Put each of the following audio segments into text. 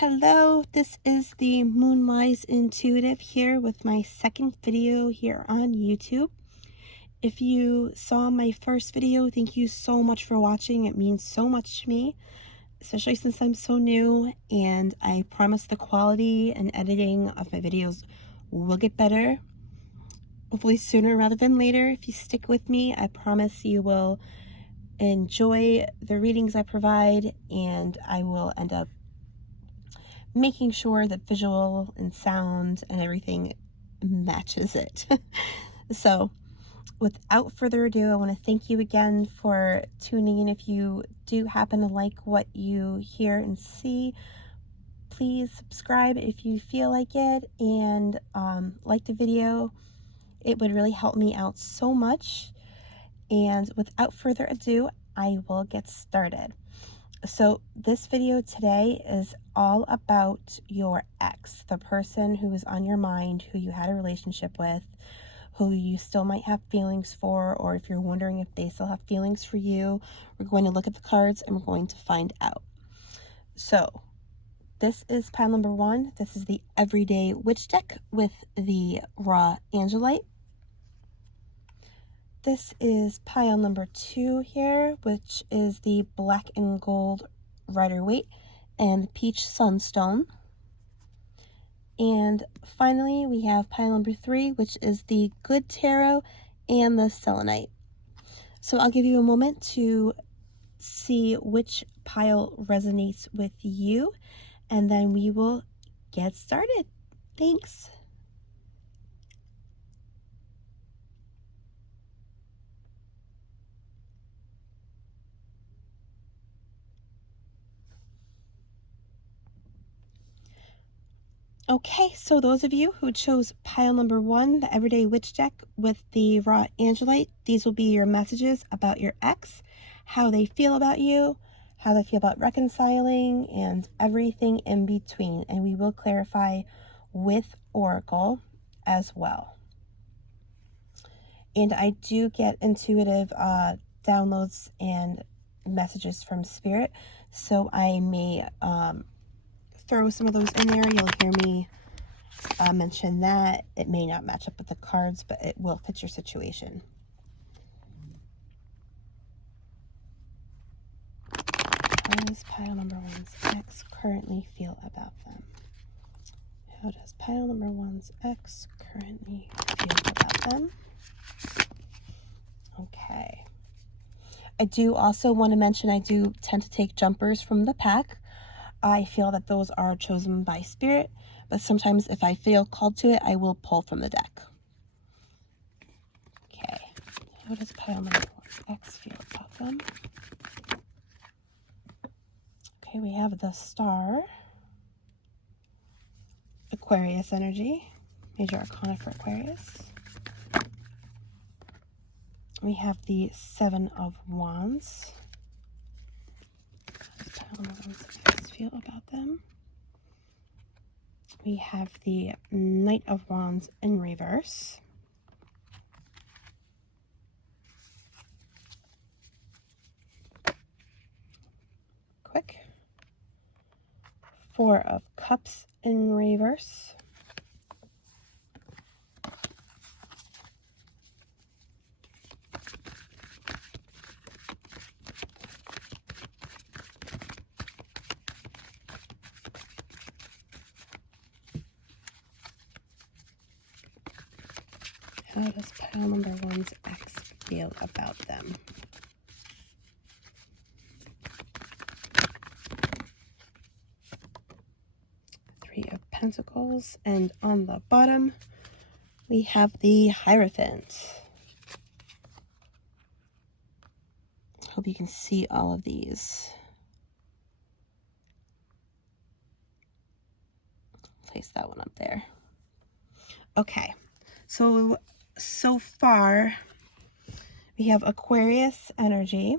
Hello, this is the Moonwise Intuitive here with my second video here on YouTube. If you saw my first video, thank you so much for watching. It means so much to me, especially since I'm so new, and I promise the quality and editing of my videos will get better. Hopefully sooner rather than later. If you stick with me, I promise you will enjoy the readings I provide, and I will end up making sure that visual and sound and everything matches it. So without further ado, I want to thank you again for tuning in. If you do happen to like what you hear and see, please subscribe if you feel like it, and like the video. It would really help me out so much. And without further ado, I will get started. So this video today is all about your ex, the person who is on your mind, who you had a relationship with, who you still might have feelings for, or if you're wondering if they still have feelings for you. We're going to look at the cards and we're going to find out. So this is pile number 1. This is the Everyday Witch deck with the Raw Angelite. This is pile number 2 here, which is the Black and Gold Rider-Waite and the Peach Sunstone. And finally, we have pile number 3, which is the Good Tarot and the Selenite. So I'll give you a moment to see which pile resonates with you, and then we will get started. Thanks. Okay, so those of you who chose pile number 1, the Everyday Witch deck with the Raw Angelite, these will be your messages about your ex, how they feel about you, how they feel about reconciling, and everything in between. And we will clarify with Oracle as well. And I do get intuitive downloads and messages from Spirit, so I may throw some of those in there. You'll hear me mention that. It may not match up with the cards, but it will fit your situation. How does pile number 1's ex currently feel about them? How does pile number 1's ex currently feel about them? Okay. I do also want to mention I do tend to take jumpers from the pack. I feel that those are chosen by Spirit, but sometimes if I feel called to it, I will pull from the deck. Okay, how does pile number 1's ex feel about them? Okay, we have the Star, Aquarius energy, major arcana for Aquarius. We have the 7 of Wands. How does pile number 1's ex feel about them? We have the Knight of Wands in reverse. Quick. 4 of Cups in reverse. How does pile number 1's ex feel about them? Three of Pentacles, and on the bottom we have the Hierophant. Hope you can see all of these. Place that one up there. Okay, so far we have Aquarius energy.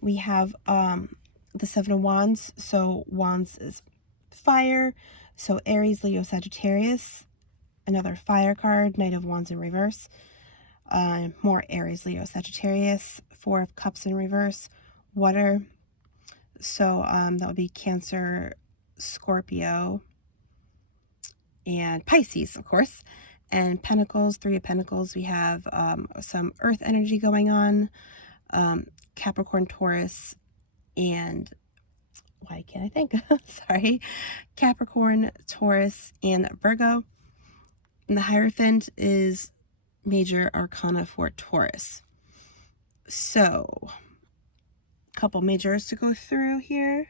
We have the 7 of Wands. So Wands is fire. So Aries, Leo, Sagittarius. Another fire card. Knight of Wands in reverse. More Aries, Leo, Sagittarius. 4 of Cups in reverse. Water. So that would be Cancer, Scorpio, and Pisces, of course. And Pentacles, Three of Pentacles, we have some Earth energy going on, Capricorn, Taurus, and why can't I think? Sorry. Capricorn, Taurus, and Virgo. And the Hierophant is major arcana for Taurus. So, a couple majors to go through here.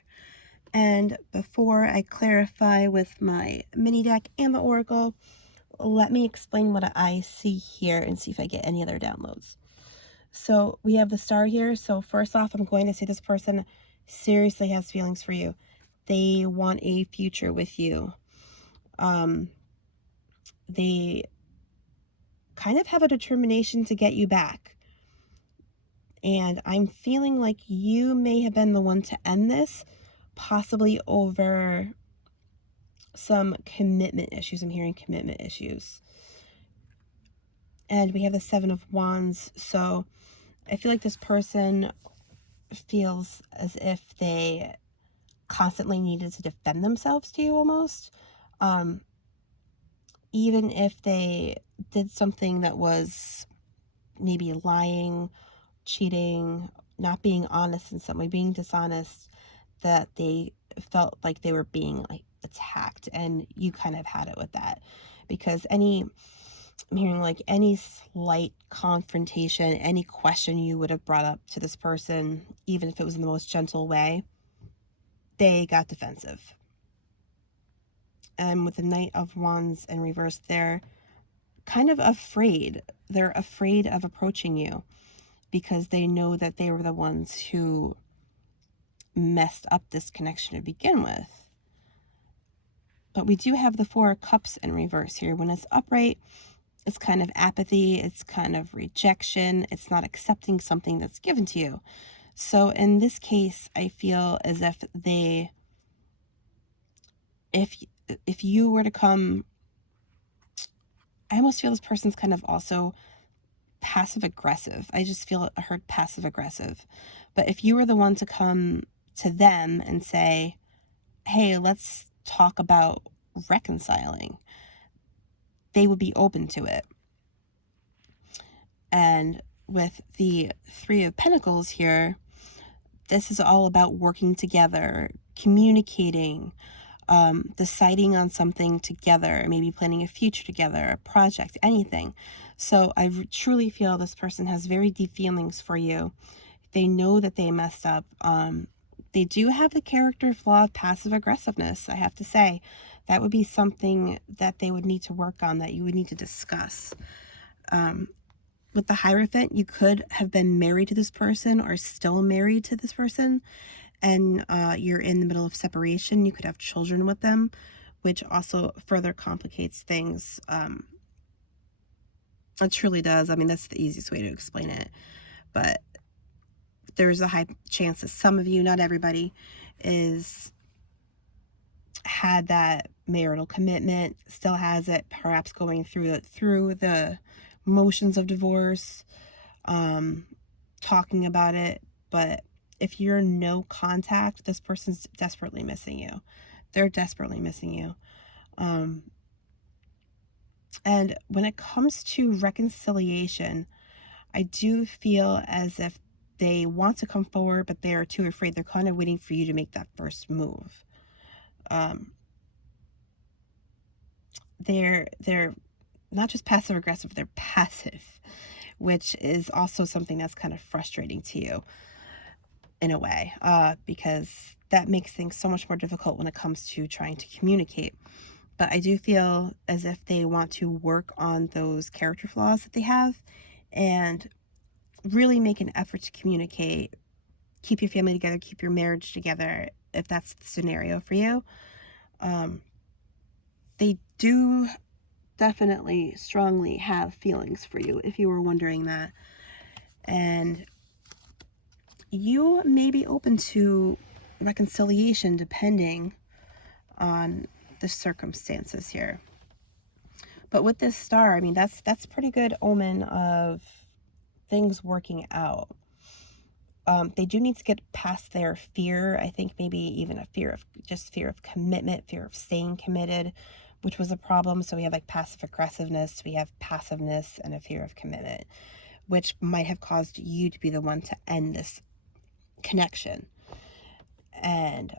And before I clarify with my mini deck and the oracle, let me explain what I see here and see if I get any other downloads. So we have the Star here. So first off, I'm going to say this person seriously has feelings for you. They want a future with you. They kind of have a determination to get you back. And I'm feeling like you may have been the one to end this, possibly over some commitment issues. I'm hearing commitment issues. And we have the Seven of Wands. So I feel like this person feels as if they constantly needed to defend themselves to you almost. Even if they did something that was maybe lying, cheating, not being honest in some way, being dishonest, that they felt like they were being like attacked, and you kind of had it with that. Because I'm hearing like any slight confrontation, any question you would have brought up to this person, even if it was in the most gentle way, they got defensive. And with the Knight of Wands in reverse, they're kind of afraid. They're afraid of approaching you because they know that they were the ones who messed up this connection to begin with. But we do have the Four of Cups in reverse here. When it's upright, it's kind of apathy, it's kind of rejection, it's not accepting something that's given to you. So in this case, I feel as if if you were to come, I almost feel this person's kind of also passive aggressive. I just feel I heard passive aggressive. But if you were the one to come to them and say, hey, let's talk about reconciling, they would be open to it. And with the Three of Pentacles here, this is all about working together, communicating, deciding on something together, maybe planning a future together, a project, anything. So I truly feel this person has very deep feelings for you. They know that they messed up. They do have the character flaw of passive aggressiveness, I have to say. That would be something that they would need to work on, that you would need to discuss. With the Hierophant, you could have been married to this person or still married to this person, and you're in the middle of separation. You could have children with them, which also further complicates things. It truly does. I mean, that's the easiest way to explain it. But there's a high chance that some of you, not everybody, had that marital commitment, still has it, perhaps going through the motions of divorce, talking about it. But if you're no contact, this person's desperately missing you. They're desperately missing you. And when it comes to reconciliation, I do feel as if they want to come forward, but they are too afraid. They're kind of waiting for you to make that first move. They're not just passive aggressive, they're passive, which is also something that's kind of frustrating to you in a way, because that makes things so much more difficult when it comes to trying to communicate. But I do feel as if they want to work on those character flaws that they have and really make an effort to communicate, keep your family together, keep your marriage together, if that's the scenario for you. They do definitely strongly have feelings for you, if you were wondering that. And you may be open to reconciliation depending on the circumstances here. But with this Star, I mean, that's pretty good omen of things working out. They do need to get past their fear. I think maybe even a fear of commitment, fear of staying committed, which was a problem. So we have like passive aggressiveness, we have passiveness, and a fear of commitment, which might have caused you to be the one to end this connection. And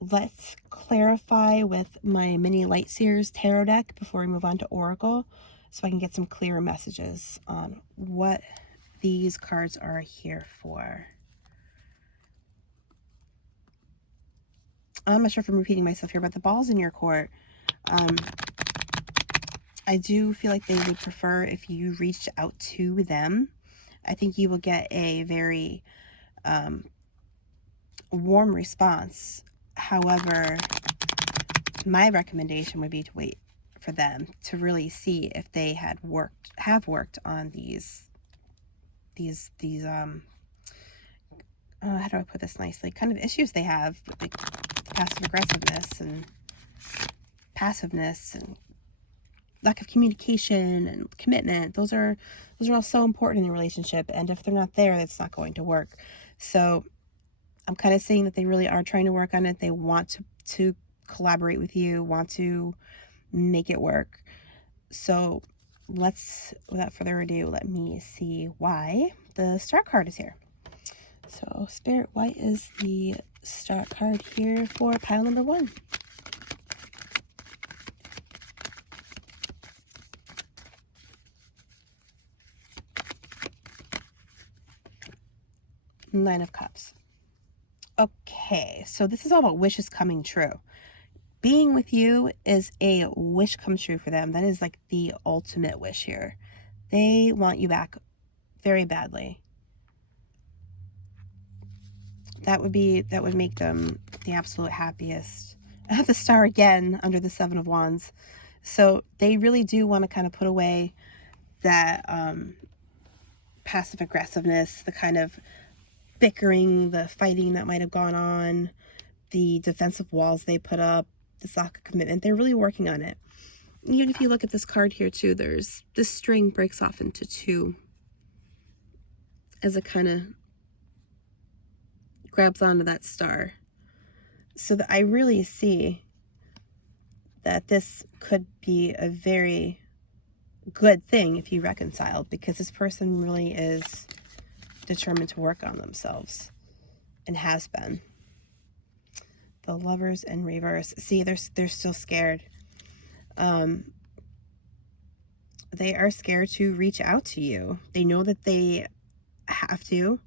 let's clarify with my mini Light Seers tarot deck before we move on to Oracle, so I can get some clearer messages on what these cards are here for. I'm not sure if I'm repeating myself here, but the ball's in your court. I do feel like they would prefer if you reached out to them. I think you will get a very warm response. However, my recommendation would be to wait for them to really see if they have worked on these how do I put this nicely, kind of issues they have with the passive aggressiveness and passiveness and lack of communication and commitment. Those are all so important in a relationship, and if they're not there, it's not going to work. So I'm kind of saying that they really are trying to work on it. They want to collaborate with you, want to make it work. So let's, without further ado, let me see why the Star card is here. So Spirit, why is the Star card here for pile number 1? Nine of Cups. Okay, so this is all about wishes coming true. Being with you is a wish come true for them. That is like the ultimate wish here. They want you back very badly. That would make them the absolute happiest. I have the Star again under the 7 of Wands. So they really do want to kind of put away that passive aggressiveness, the kind of bickering, the fighting that might have gone on, the defensive walls they put up, the lack of commitment. They're really working on it. Even if you look at this card here too, there's this string breaks off into 2 as it kind of grabs onto that star. So that I really see that this could be a very good thing if you reconcile, because this person really is determined to work on themselves and has been. The Lovers in reverse. See, they're still scared. They are scared to reach out to you. They know that they have to.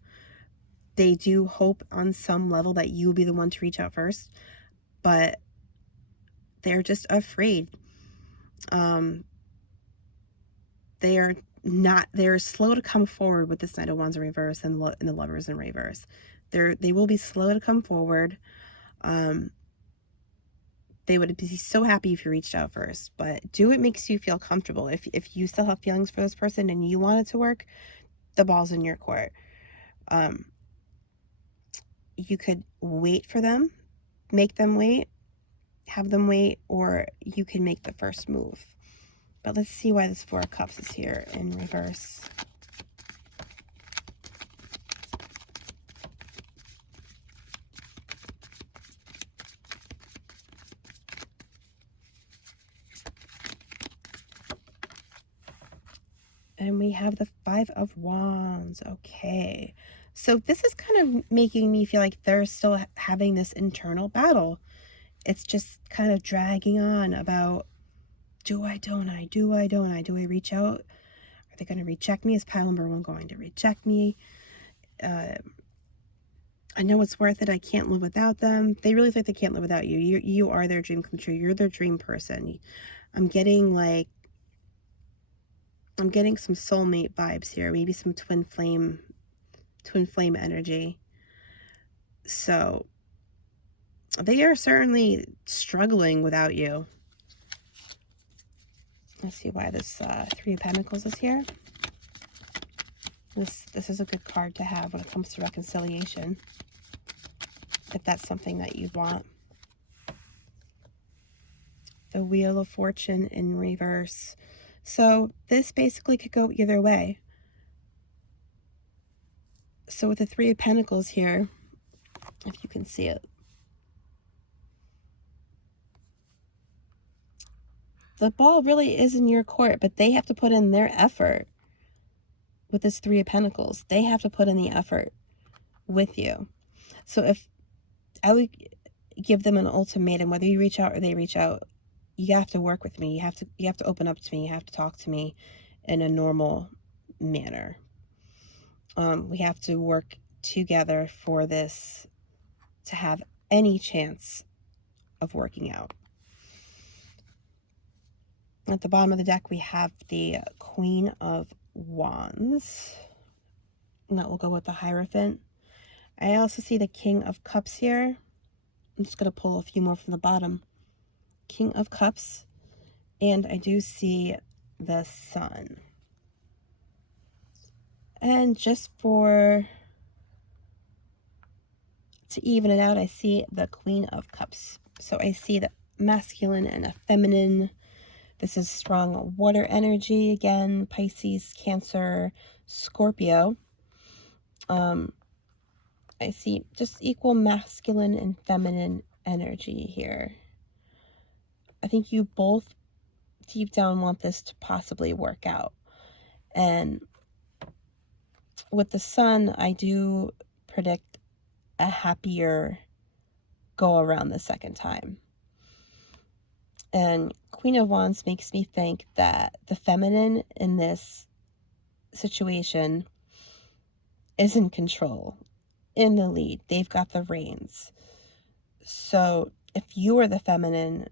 They do hope on some level that you will be the one to reach out first, but they're just afraid. They're slow to come forward with this Knight of Wands in reverse and the Lovers in reverse. They will be slow to come forward. They would be so happy if you reached out first, but do what makes you feel comfortable. If you still have feelings for this person and you want it to work, the ball's in your court. You could wait for them, make them wait, have them wait, or you can make the first move. But let's see why this 4 of Cups is here in reverse. And we have the 5 of Wands. Okay. So this is kind of making me feel like they're still having this internal battle. It's just kind of dragging on about, do I, don't I? Do I, don't I? Do I reach out? Are they going to reject me? Is pile number 1 going to reject me? I know it's worth it. I can't live without them. They really think they can't live without you. You are their dream come true. You're their dream person. I'm getting some soulmate vibes here. Maybe some twin flame energy. So they are certainly struggling without you. Let's see why this 3 of Pentacles is here. This is a good card to have when it comes to reconciliation, if that's something that you want. The Wheel of Fortune in reverse. So this basically could go either way. So with the Three of Pentacles here, if you can see it, the ball really is in your court, but they have to put in their effort with this Three of Pentacles. They have to put in the effort with you. So if I would give them an ultimatum, whether you reach out or they reach out, you have to work with me. You have to open up to me. You have to talk to me in a normal manner. We have to work together for this to have any chance of working out. At the bottom of the deck, we have the Queen of Wands. And that will go with the Hierophant. I also see the King of Cups here. I'm just going to pull a few more from the bottom. King of Cups. And I do see the Sun. And just to even it out, I see the Queen of Cups. So I see the masculine and a feminine. This is strong water energy again, Pisces, Cancer, Scorpio. I see just equal masculine and feminine energy here. I think you both deep down want this to possibly work out. And with the Sun, I do predict a happier go around the second time. And Queen of Wands makes me think that the feminine in this situation is in control, in the lead. They've got the reins. So if you are the feminine,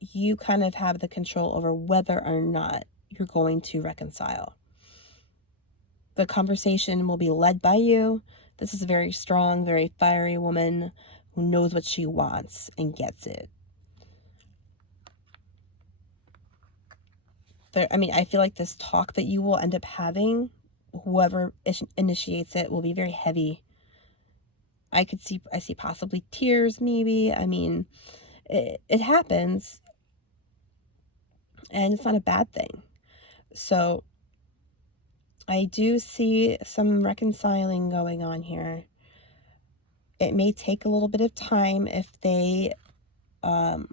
you kind of have the control over whether or not you're going to reconcile. The conversation will be led by you. This is a very strong, very fiery woman who knows what she wants and gets it. I feel like this talk that you will end up having, whoever initiates it, will be very heavy. I see possibly tears, maybe. It happens, and it's not a bad thing. So I do see some reconciling going on here. It may take a little bit of time if they are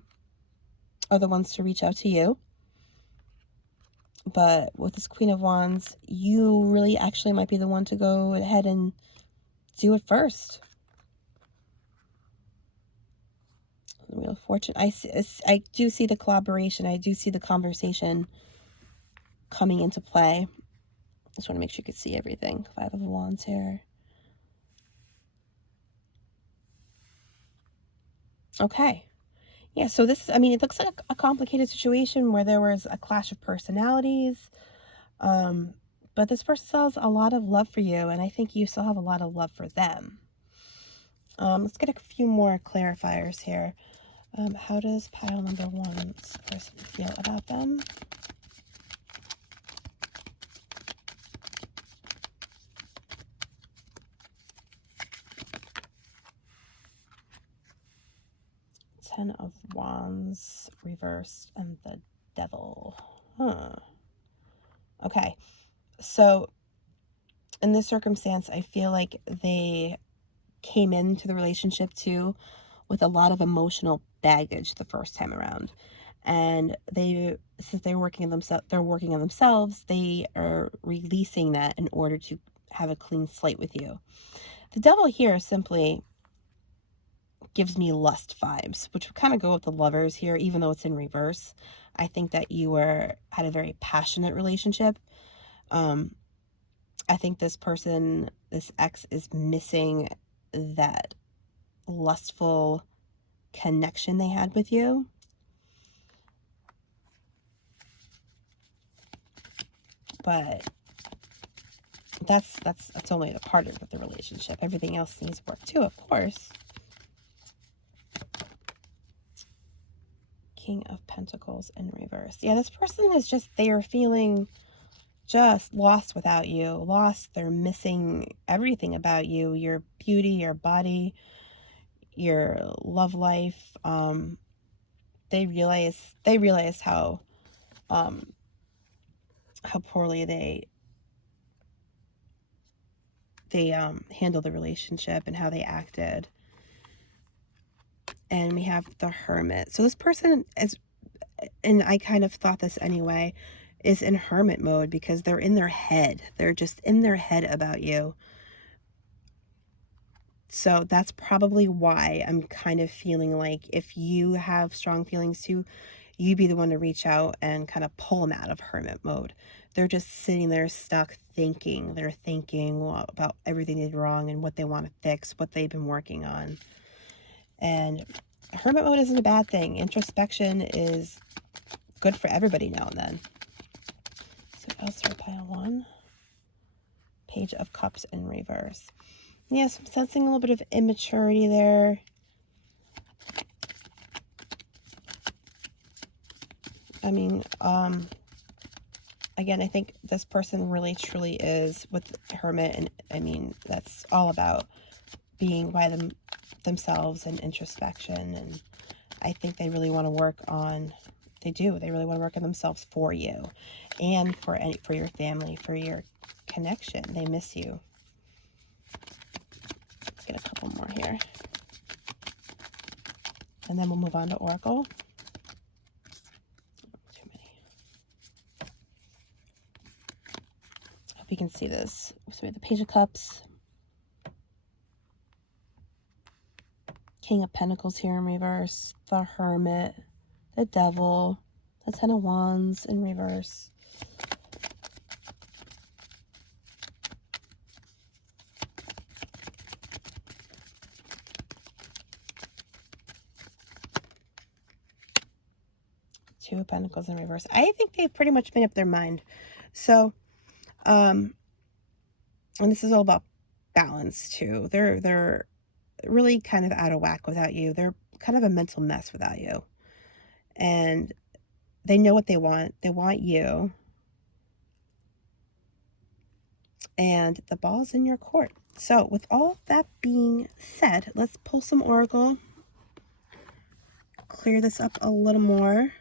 the ones to reach out to you. But with this Queen of Wands, you really actually might be the one to go ahead and do it first. The Wheel of Fortune. I do see the collaboration. I do see the conversation coming into play. Just want to make sure you could see everything. Five of Wands here. Okay. Yeah, so this, it looks like a complicated situation where there was a clash of personalities. But this person still has a lot of love for you, and I think you still have a lot of love for them. Let's get a few more clarifiers here. How does pile number one's person feel about them? Ten of Wands reversed and the Devil. Okay, so in this circumstance, I feel like they came into the relationship too with a lot of emotional baggage the first time around, and since they're working on themselves, they are releasing that in order to have a clean slate with you. The Devil here simply gives me lust vibes, which would kind of go with the Lovers here, even though it's in reverse. I think that you had a very passionate relationship. I think this ex is missing that lustful connection they had with you. But that's only a part of the relationship. Everything else needs work too, of course. King of Pentacles in reverse. Yeah, this person is they are feeling just lost without you. Lost. They're missing everything about you. Your beauty, your body, your love life. They realize how poorly they handled the relationship and how they acted. And we have the Hermit. So this person is, and I kind of thought this anyway, is in hermit mode because they're in their head. They're just in their head about you. So that's probably why I'm kind of feeling like if you have strong feelings too, you be the one to reach out and kind of pull them out of hermit mode. They're just sitting there stuck thinking. They're thinking about everything they did wrong and what they want to fix, what they've been working on. And hermit mode isn't a bad thing. Introspection is good for everybody now and then. So else for pile 1. Page of Cups in reverse. Yes, I'm sensing a little bit of immaturity there. I mean, again, I think this person really truly is with Hermit, and I mean, that's all about being by themselves and introspection, and I think they really want to work on, they really want to work on themselves for you, and for your family, for your connection. They miss you. Let's get a couple more here. And then we'll move on to Oracle. Too many. Hope you can see this. So we have the Page of Cups. King of Pentacles here in reverse. The Hermit. The Devil. The Ten of Wands in reverse. Two of Pentacles in reverse. I think they've pretty much made up their mind. So, and this is all about balance too. They're really kind of out of whack without you. They're kind of a mental mess without you. And they know what they want. They want you. And the ball's in your court. So, with all that being said, let's pull some Oracle. Clear this up a little more.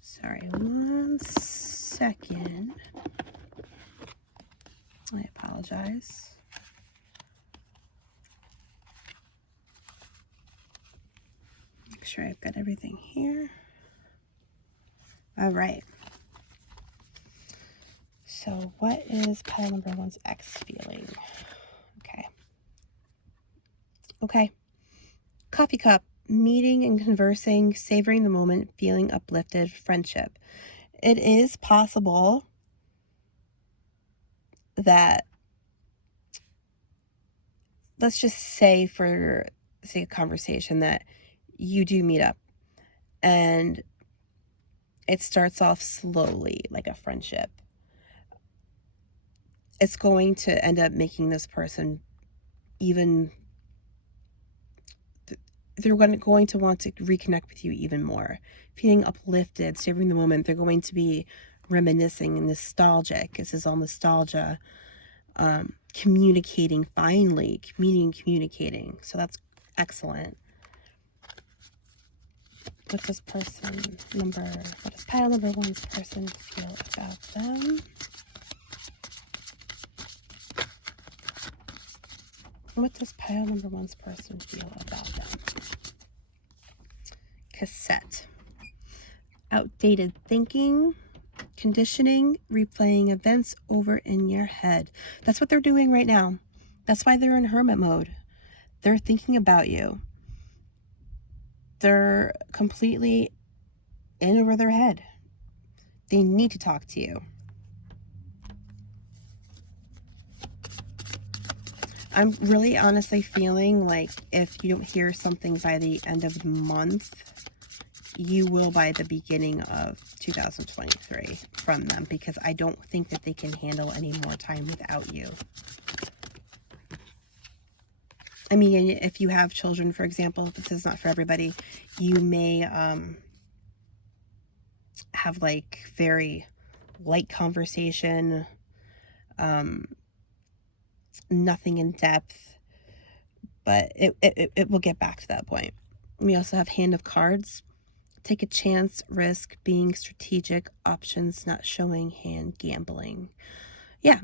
Sorry, 1 second. I apologize. Make sure I've got everything here. All right. So what is pile number 1's ex feeling? Okay. Coffee cup. Meeting and conversing, savoring the moment, feeling uplifted, friendship. It is possible that, let's just say for sake of conversation, that you do meet up and it starts off slowly like a friendship. It's going to end up making this person even, they're going to want to reconnect with you even more. Feeling uplifted, savoring the moment. They're going to be reminiscing and nostalgic. This is all nostalgia. Communicating, finally. Communicating. So that's excellent. What does pile number 1's person feel about them? What does pile number 1's person feel about them? Cassette. Outdated thinking, conditioning, replaying events over in your head. That's what they're doing right now. That's why they're in hermit mode. They're thinking about you. They're completely in over their head. They need to talk to you. I'm really honestly feeling like if you don't hear something by the end of the month, you will by the beginning of 2023 from them, because I don't think that they can handle any more time without you. I mean, if you have children, for example, this is not for everybody, you may have like very light conversation, nothing in depth, but it will get back to that point. We also have Hand of Cards. take a chance, risk, being strategic, options not showing, hand gambling. Yeah.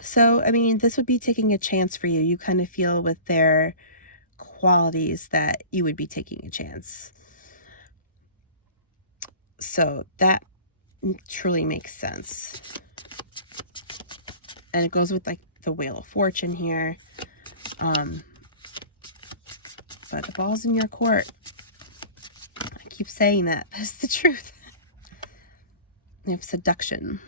So, I mean, this would be taking a chance for you. You kind of feel with their qualities that you would be taking a chance. So that truly makes sense. And it goes with like the Wheel of Fortune here. But the ball's in your court. I keep saying that. That's the truth. We have seduction,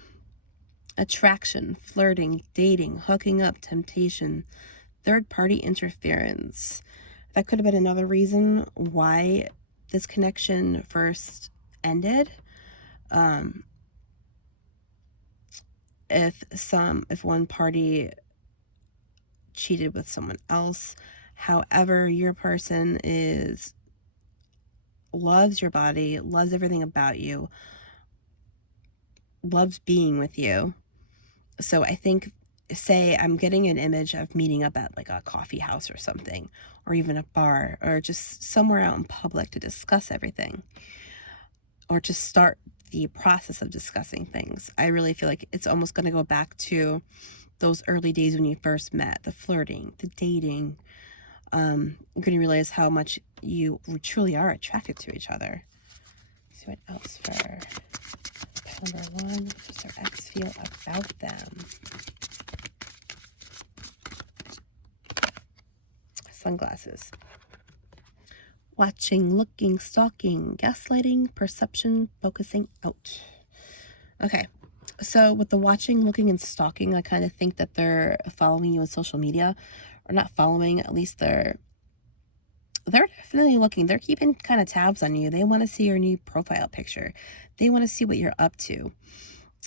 attraction, flirting, dating, hooking up, temptation, third-party interference. That could have been another reason why this connection first ended. If one party cheated with someone else. However, your person loves your body, loves everything about you, loves being with you. So I think, say I'm getting an image of meeting up at like a coffee house or something, or even a bar, or just somewhere out in public to discuss everything, or to start the process of discussing things. I really feel like it's almost going to go back to those early days when you first met, the flirting, the dating. You're going to realize how much you truly are attracted to each other. Let's see what else for number 1. What does their ex feel about them? Sunglasses. Watching, looking, stalking, gaslighting, perception, focusing out. Okay, so with the watching, looking, and stalking, I kind of think that they're following you on social media, or not following, at least they're definitely looking. They're keeping kind of tabs on you. They want to see your new profile picture. They want to see what you're up to.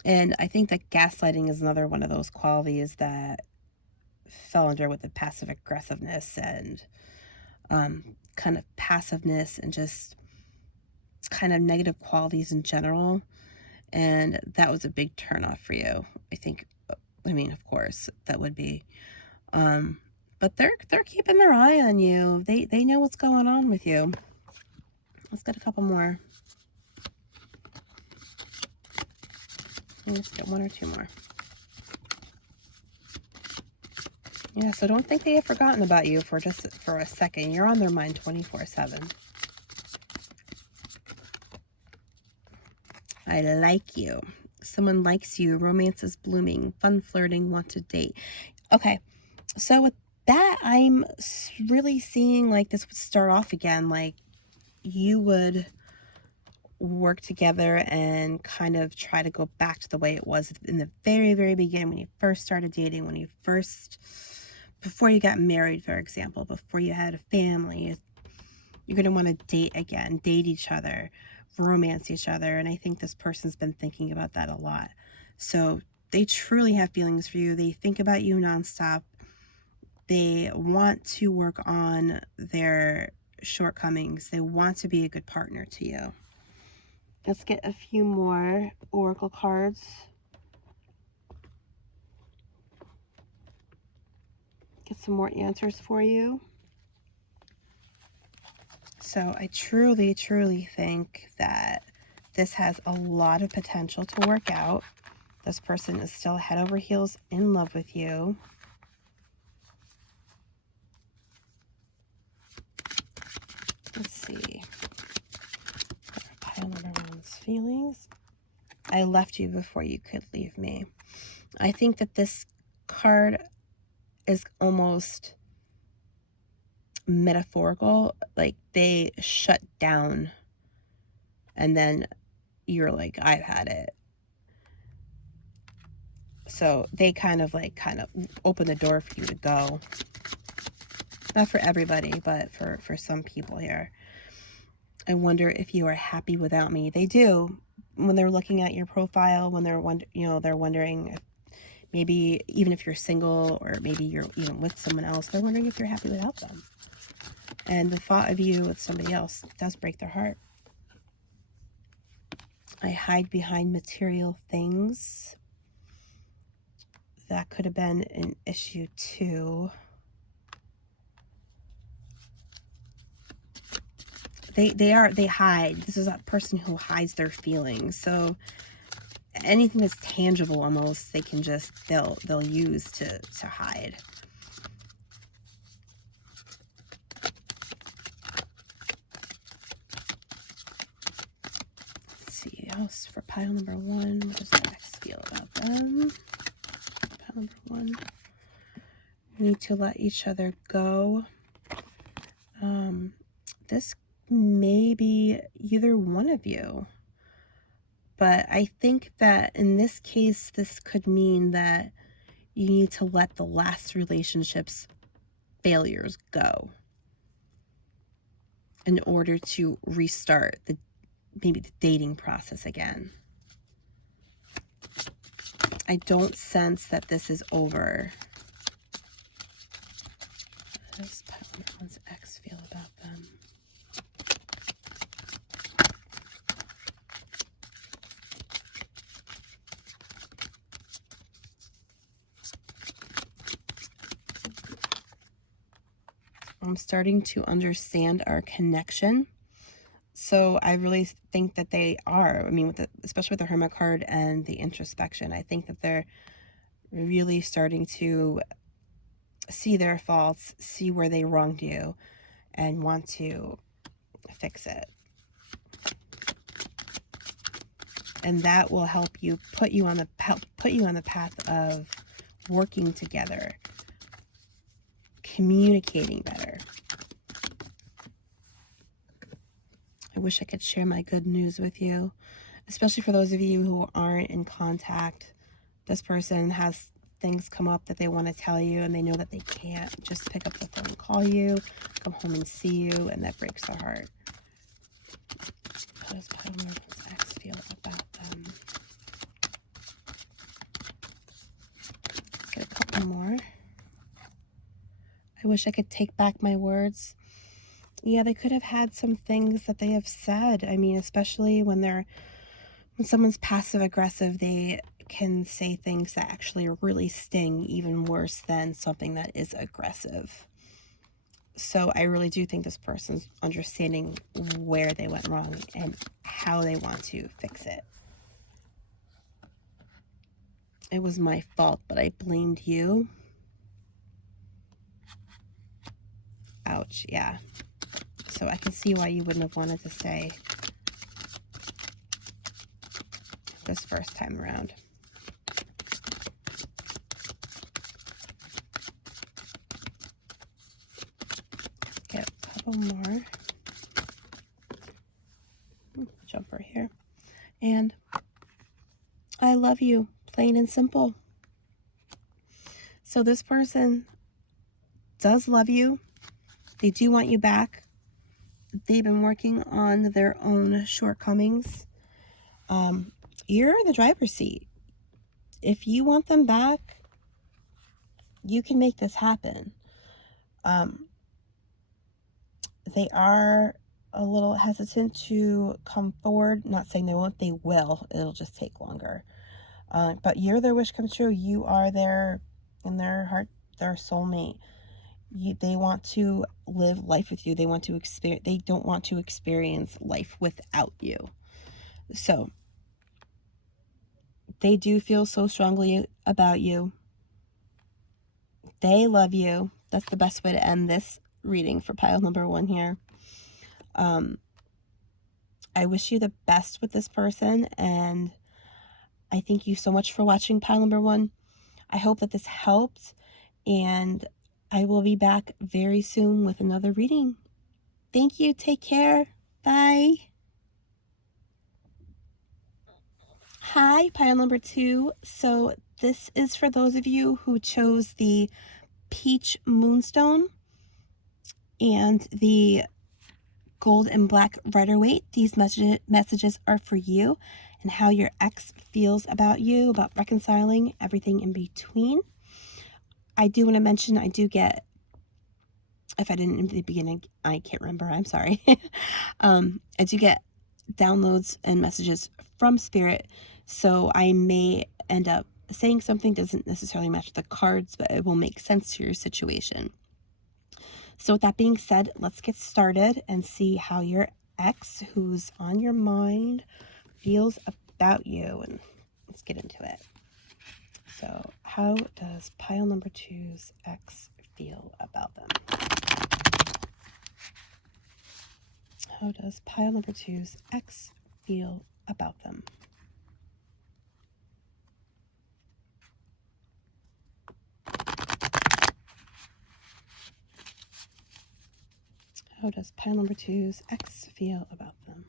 And I think that gaslighting is another one of those qualities that fell under with the passive aggressiveness and kind of passiveness and just kind of negative qualities in general. And that was a big turnoff for you. I mean, of course, that would be. But they're keeping their eye on you. They know what's going on with you. Let's get a couple more. Let's get 1 or 2 more. Yeah, so don't think they have forgotten about you for a second. You're on their mind 24/7. I like you. Someone likes you. Romance is blooming. Fun flirting. Want to date. Okay, so with that, I'm really seeing like this would start off again. Like you would work together and kind of try to go back to the way it was in the very, very beginning when you first started dating, before you got married, for example, before you had a family. You're going to want to date again, date each other, romance each other. And I think this person's been thinking about that a lot. So they truly have feelings for you. They think about you nonstop. They want to work on their shortcomings. They want to be a good partner to you. Let's get a few more oracle cards. Get some more answers for you. So I truly, truly think that this has a lot of potential to work out. This person is still head over heels in love with you. Let's see. Pile number 1's feelings. I left you before you could leave me. I think that this card is almost metaphorical. Like they shut down and then you're like, I've had it. So they kind of open the door for you to go. Not for everybody, but for some people here. I wonder if you are happy without me. They do. When they're looking at your profile, when they're wondering if maybe even if you're single or maybe you're even with someone else, they're wondering if you're happy without them. And the thought of you with somebody else does break their heart. I hide behind material things. That could have been an issue too. they hide. This is a person who hides their feelings. So anything that's tangible almost, they can just, they'll use to hide. Let's see, else for pile number 1, what does the X feel about them? Pile number 1. Need to let each other go. This may be either one of you, but I think that in this case, this could mean that you need to let the last relationship's failures go in order to restart maybe the dating process again. I don't sense that this is over. What does pile number 1's X feel about them? I'm starting to understand our connection. So I really think that they are. I mean, especially with the Hermit card and the introspection, I think that they're really starting to see their faults, see where they wronged you, and want to fix it. And that will help you put you on the path of working together, communicating better. I wish I could share my good news with you, especially for those of you who aren't in contact. This person has things come up that they want to tell you, and they know that they can't just pick up the phone and call you, come home and see you, and that breaks their heart. How does pile number 1's X feel about them? Let's get a couple more. I wish I could take back my words. Yeah, they could have had some things that they have said. I mean, especially when someone's passive aggressive, they can say things that actually really sting, even worse than something that is aggressive. So I really do think this person's understanding where they went wrong and how they want to fix it. It was my fault, but I blamed you. Ouch, yeah. So I can see why you wouldn't have wanted to stay this first time around. Get a couple more. Jumper here. And I love you, plain and simple. So this person does love you. They do want you back. They've been working on their own shortcomings. You're in the driver's seat. If you want them back, you can make this happen. They are a little hesitant to come forward. Not saying they won't, they will. It'll just take longer. But you're their wish come true. You are their, in their heart, their soulmate. They want to live life with you. They want to experience. They don't want to experience life without you. So they do feel so strongly about you. They love you. That's the best way to end this reading for pile number 1 here. I wish you the best with this person, and I thank you so much for watching pile number 1. I hope that this helped, and I will be back very soon with another reading. Thank you. Take care. Bye. Hi, pile number 2. So this is for those of you who chose the Peach Moonstone and the Gold and Black Rider-Waite. These messages are for you and how your ex feels about you, about reconciling, everything in between. I do want to mention, I do get, if I didn't in the beginning, I can't remember, I'm sorry. I do get downloads and messages from Spirit, so I may end up saying something doesn't necessarily match the cards, but it will make sense to your situation. So with that being said, let's get started and see how your ex who's on your mind feels about you. And let's get into it. So how does pile number 2's ex feel about them? How does pile number 2's ex feel about them? How does pile number 2's ex feel about them?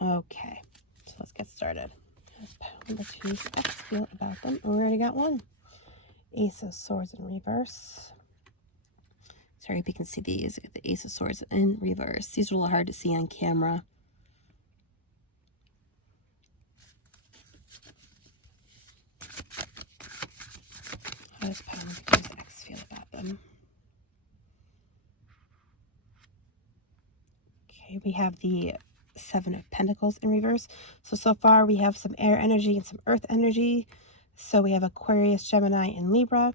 Okay, so let's get started. How does pile number 2's ex feel about them? We already got one. Ace of Swords in reverse. Sorry if you can see these. The Ace of Swords in reverse. These are a little hard to see on camera. How does pile number 2's ex feel about them? Okay, we have the Seven of Pentacles in reverse. So far we have some air energy and some earth energy. So we have Aquarius, Gemini, and Libra.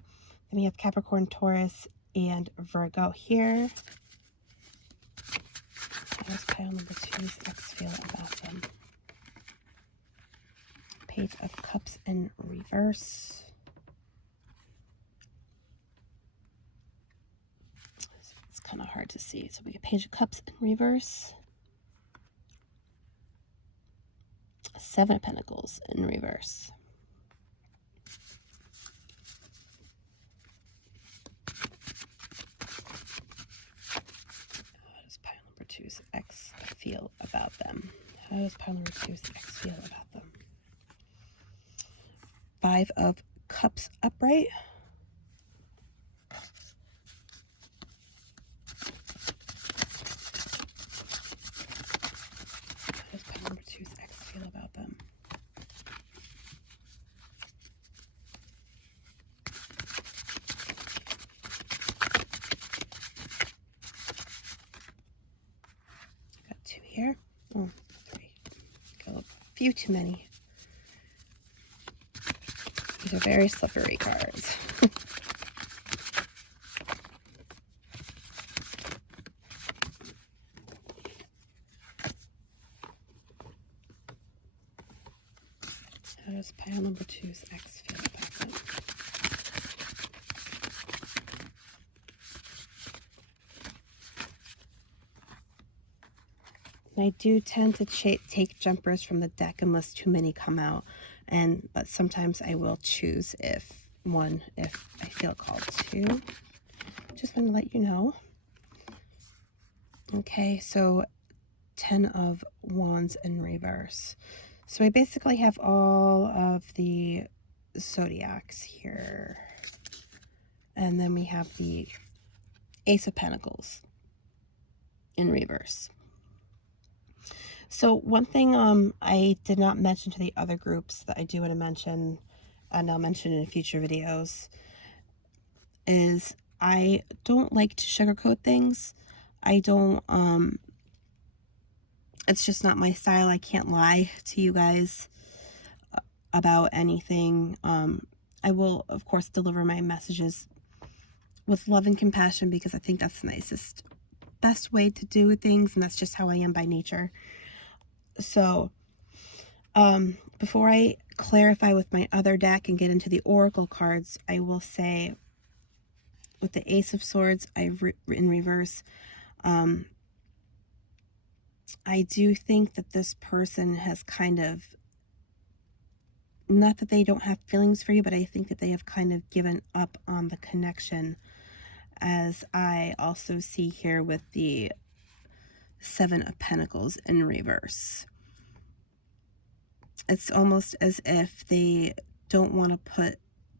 Then we have Capricorn, Taurus, and Virgo here. How does pile number 2's ex feel about them? Page of Cups in reverse. It's kind of hard to see. So we get Page of Cups in reverse. Seven of Pentacles in reverse. How does pile number 2's ex feel about them? How does pile number 2's ex feel about them? Five of Cups upright. How does pile number 2's ex feel about them? Got two here. Oh, three. Got a few too many. These are very slippery cards. How does pile number 2's ex feel about them? And I do tend to take jumpers from the deck unless too many come out, but sometimes I will choose if I feel called to. Just want to let you know. Okay, so 10 of Wands in reverse. So I basically have all of the zodiacs here, and then we have the Ace of Pentacles in reverse. So one thing I did not mention to the other groups that I do want to mention, and I'll mention in future videos, is I don't like to sugarcoat things. I don't, it's just not my style. I can't lie to you guys about anything. I will, of course, deliver my messages with love and compassion because I think that's the nicest, best way to do things, and that's just how I am by nature. So, before I clarify with my other deck and get into the oracle cards, I will say with the Ace of Swords in reverse, I do think that this person has kind of, not that they don't have feelings for you, but I think that they have kind of given up on the connection, as I also see here with the Seven of Pentacles in reverse. It's almost as if they don't want to put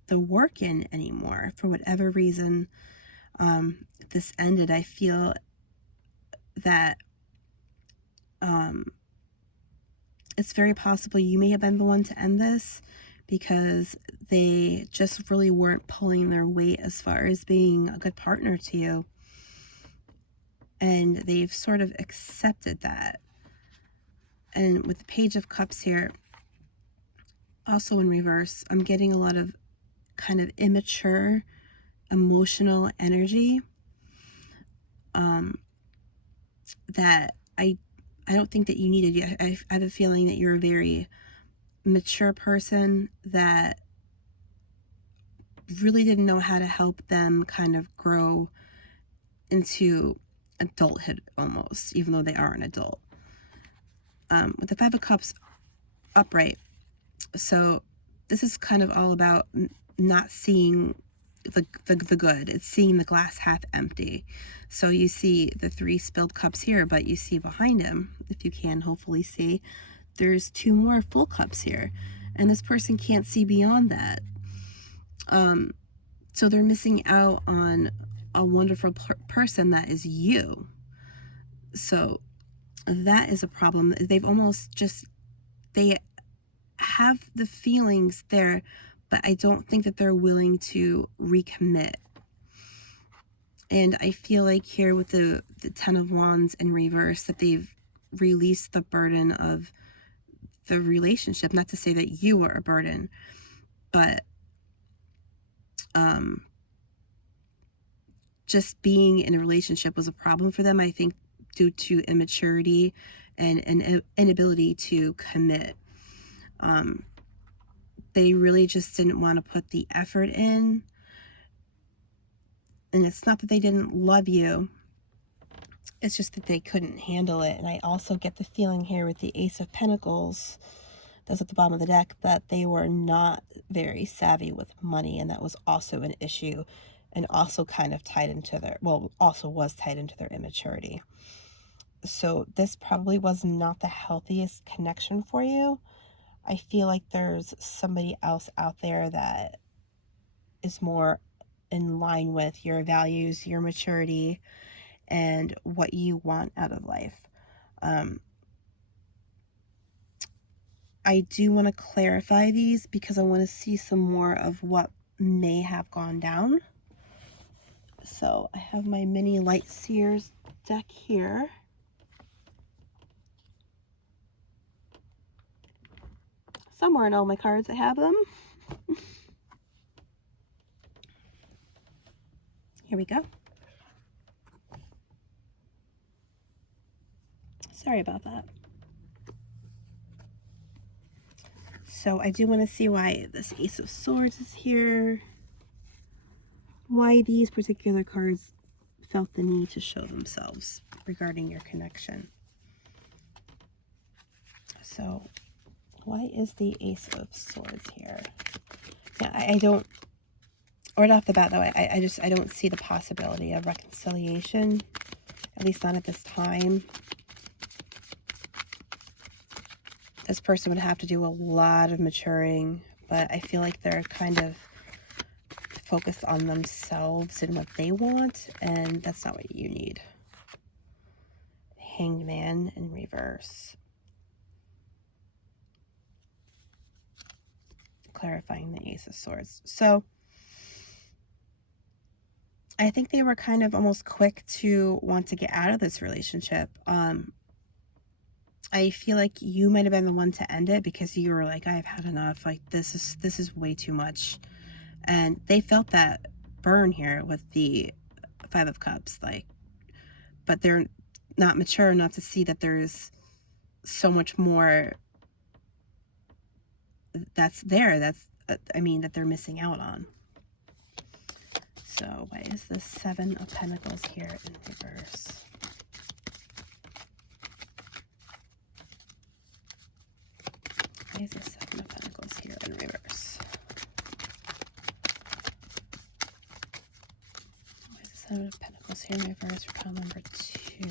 the work in anymore. For whatever reason this ended, I feel that it's very possible you may have been the one to end this because they just really weren't pulling their weight as far as being a good partner to you. And they've sort of accepted that. And with the Page of Cups here, also in reverse, I'm getting a lot of kind of immature emotional energy that I don't think that you needed. I have a feeling that you're a very mature person that really didn't know how to help them kind of grow into adulthood almost, even though they are an adult. With the Five of Cups upright, so this is kind of all about not seeing the good. It's seeing the glass half empty. So you see the 3 spilled cups here, but you see behind him, if you can hopefully see, there's 2 more full cups here, and this person can't see beyond that. So they're missing out on a wonderful person that is you. So that is a problem. They've almost just, they have the feelings there, but I don't think that they're willing to recommit. And I feel like here with the 10 of Wands in reverse, that they've released the burden of the relationship. Not to say that you are a burden, but just being in a relationship was a problem for them, I think, due to immaturity and an inability to commit. They really just didn't want to put the effort in. And it's not that they didn't love you, it's just that they couldn't handle it. And I also get the feeling here with the Ace of Pentacles that's at the bottom of the deck that they were not very savvy with money, and that was also an issue, and also kind of tied into their, well, also was tied into their immaturity. So this probably was not the healthiest connection for you. I feel like there's somebody else out there that is more in line with your values, your maturity, and what you want out of life. I do want to clarify these because I want to see some more of what may have gone down. So I have my mini Light Seers deck here. Somewhere in all my cards I have them. Here we go. Sorry about that. So I do want to see why this Ace of Swords is here. Why these particular cards felt the need to show themselves regarding your connection. So why is the Ace of Swords here? Yeah, I don't, right off the bat though, I don't see the possibility of reconciliation, at least not at this time. This person would have to do a lot of maturing, but I feel like they're kind of focused on themselves and what they want, and that's not what you need. Hanged Man in reverse. Clarifying the Ace of Swords. So I think they were kind of almost quick to want to get out of this relationship. I feel like you might have been the one to end it because you were like, I've had enough. Like, this is way too much. And they felt that burn here with the 5 of Cups, like, but they're not mature enough to see that there's so much more that's there, that's, I mean, that they're missing out on. So why is the 7 of Pentacles here in reverse? Why is the 7 of Pentacles here in reverse? Why is the 7 of Pentacles here in reverse for pile number 2?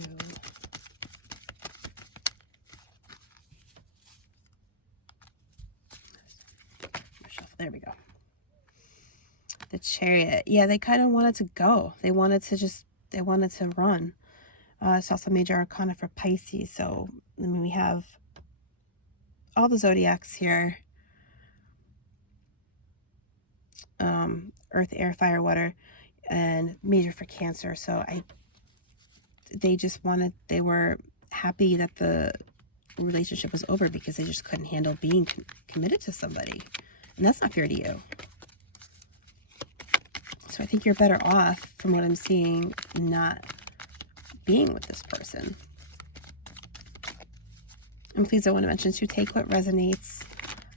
There we go. The Chariot. Yeah, they kind of wanted to go. They wanted to run. It's also major arcana for Pisces. So, I mean, we have all the zodiacs here. Earth, air, fire, water, and major for Cancer. So they were happy that the relationship was over because they just couldn't handle being committed to somebody. And that's not fair to you. So I think you're better off, from what I'm seeing, not being with this person. And please, I want to mention to take what resonates.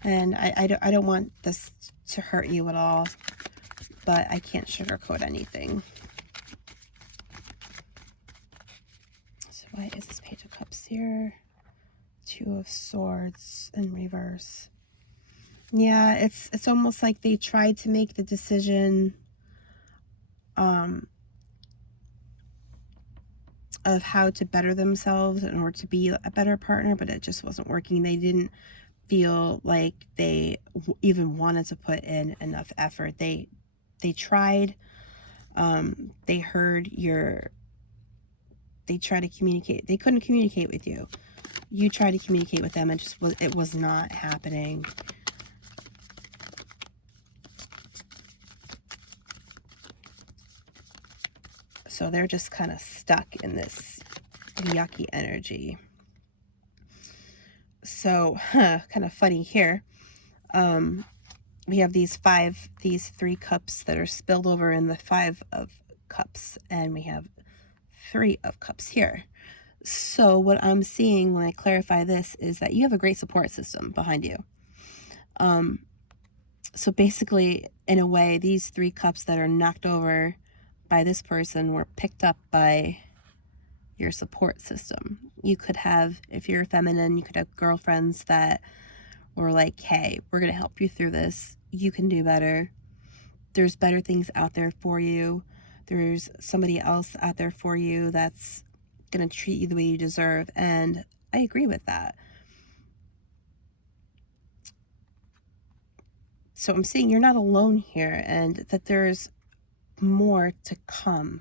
And I don't want this to hurt you at all, but I can't sugarcoat anything. So why is this Page of Cups here? Two of Swords in reverse. Yeah, it's almost like they tried to make the decision of how to better themselves in order to be a better partner, but it just wasn't working. They didn't feel like they even wanted to put in enough effort. They tried. They heard they tried to communicate. They couldn't communicate with you. You tried to communicate with them, and it was not happening. So they're just kind of stuck in this yucky energy. So, kind of funny here. We have these 3 cups that are spilled over in the 5 of cups, and we have 3 of cups here. So what I'm seeing when I clarify this is that you have a great support system behind you. So basically, in a way, these 3 cups that are knocked over by this person were picked up by your support system. You could have, if you're feminine, you could have girlfriends that were like, hey, we're going to help you through this. You can do better. There's better things out there for you. There's somebody else out there for you that's going to treat you the way you deserve. And I agree with that. So I'm seeing you're not alone here, and that there's more to come.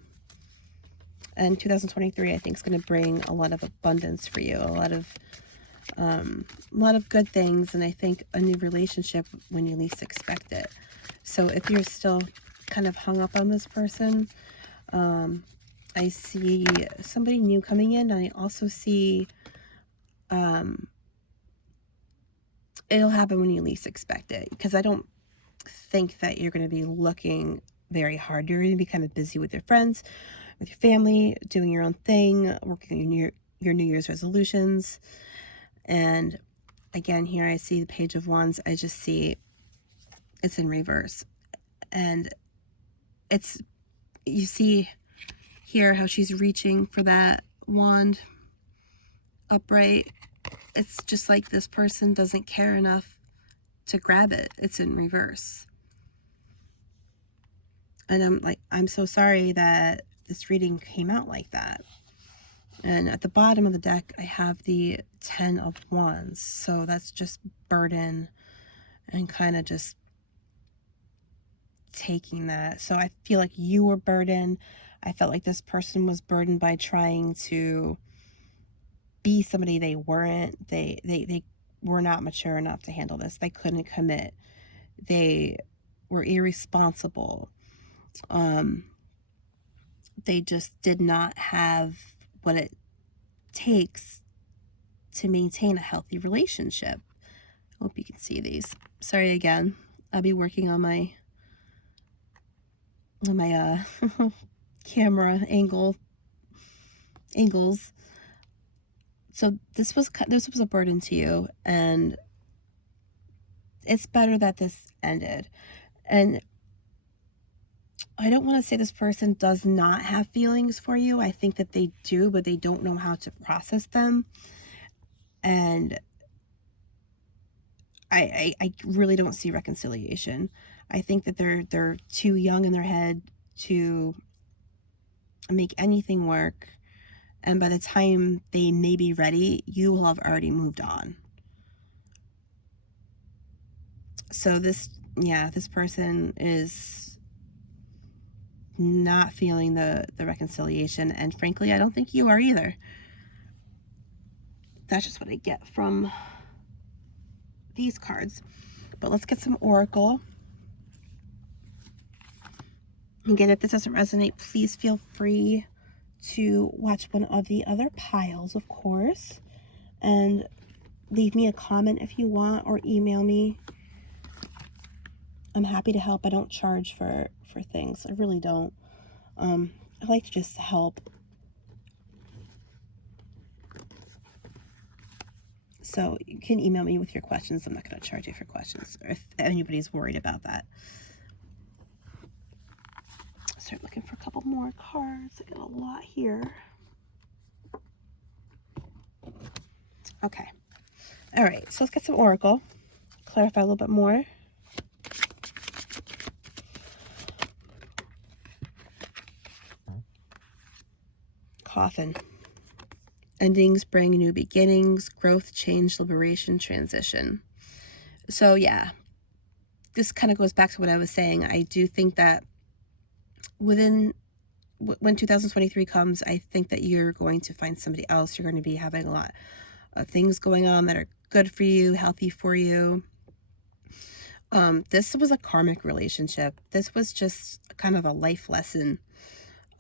And 2023, I think, is going to bring a lot of abundance for you, a lot of good things, and I think a new relationship when you least expect it. So if you're still kind of hung up on this person, I see somebody new coming in, and I also see it'll happen when you least expect it, because I don't think that you're going to be looking very hard. You're going to be kind of busy with your friends, with your family, doing your own thing, working on your New Year's resolutions. And again, here I see the Page of Wands. I just see it's in reverse. And you see here how she's reaching for that wand upright. It's just like this person doesn't care enough to grab it. It's in reverse. And I'm so sorry that this reading came out like that. And at the bottom of the deck, I have the 10 of Wands. So that's just burden and kind of just taking that. So I feel like you were burdened. I felt like this person was burdened by trying to be somebody they weren't. They were not mature enough to handle this. They couldn't commit. They were irresponsible. They just did not have what it takes to maintain a healthy relationship. I hope you can see these. Sorry again. I'll be working on my camera angles. So this was a burden to you, and it's better that this ended. And I don't want to say this person does not have feelings for you. I think that they do, but they don't know how to process them. And I really don't see reconciliation. I think that they're too young in their head to make anything work. And by the time they may be ready, you will have already moved on. So this person is not feeling the reconciliation. And frankly, I don't think you are either. That's just what I get from these cards. But let's get some Oracle. Again, if this doesn't resonate, please feel free to watch one of the other piles, of course. And leave me a comment if you want, or email me. I'm happy to help. I don't charge for things. I really don't. I like to just help. So you can email me with your questions. I'm not going to charge you for questions, or if anybody's worried about that. Start looking for a couple more cards. I got a lot here. Okay. All right. So let's get some oracle. Clarify a little bit more. Coffin. Endings bring new beginnings, growth, change, liberation, transition. So yeah, this kind of goes back to what I was saying. I do think that when 2023 comes, I think that you're going to find somebody else. You're going to be having a lot of things going on that are good for you, healthy for you. This was a karmic relationship. This was just kind of a life lesson.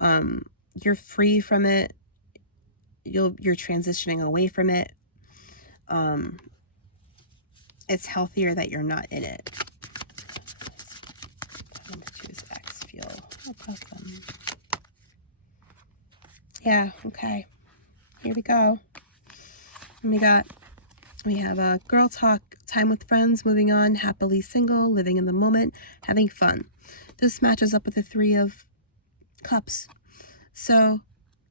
You're free from it. You're transitioning away from it. It's healthier that you're not in it. Number 2 is X feel about them. Yeah, okay. Here we go. And we have a girl talk, time with friends, moving on, happily single, living in the moment, having fun. This matches up with the 3 of Cups. So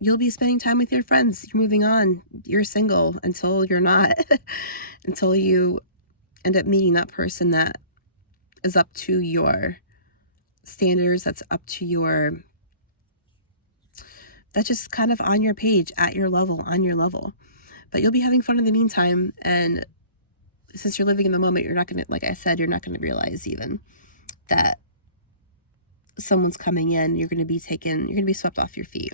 you'll be spending time with your friends. You're moving on. You're single until you're not. Until you end up meeting that person that is up to your standards, that's up to your, that's just kind of on your page, at your level, on your level. But you'll be having fun in the meantime. And since you're living in the moment, you're not going to, like I said, you're not going to realize even that someone's coming in. You're going to be swept off your feet.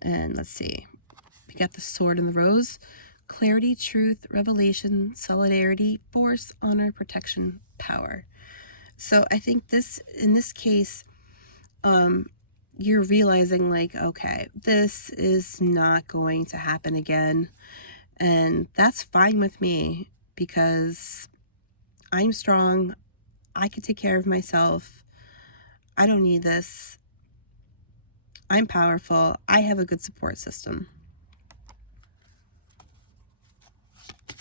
And let's see. We got the Sword and the Rose. Clarity, truth, revelation, solidarity, force, honor, protection, power. So I think in this case, you're realizing like, okay, this is not going to happen again. And that's fine with me because I'm strong. I can take care of myself. I don't need this. I'm powerful. I have a good support system.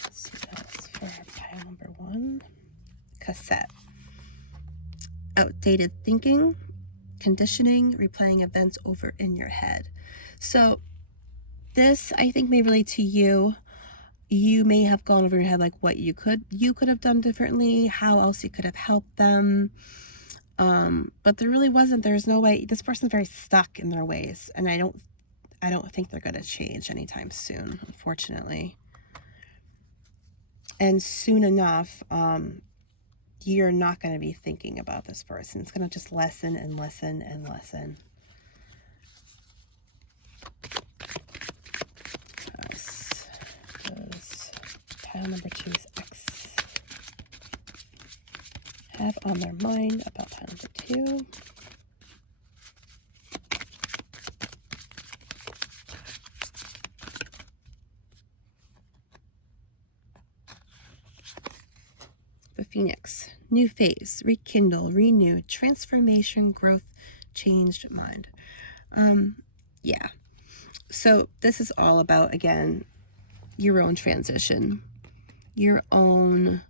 Let's see, that's for pile number 1. Cassette. Outdated thinking, conditioning, replaying events over in your head. So this, I think, may relate to you. You may have gone over your head like what you could have done differently, how else you could have helped them. But there really wasn't. There's no way. This person's very stuck in their ways, and I don't think they're going to change anytime soon, unfortunately. And soon enough, you're not going to be thinking about this person. It's going to just lessen and lessen and lessen. Pile number 2 is X. Have on their mind about pile number 2. The Phoenix. New phase, rekindle, renew, transformation, growth, changed mind. Yeah. So this is all about, again, your own transition, your own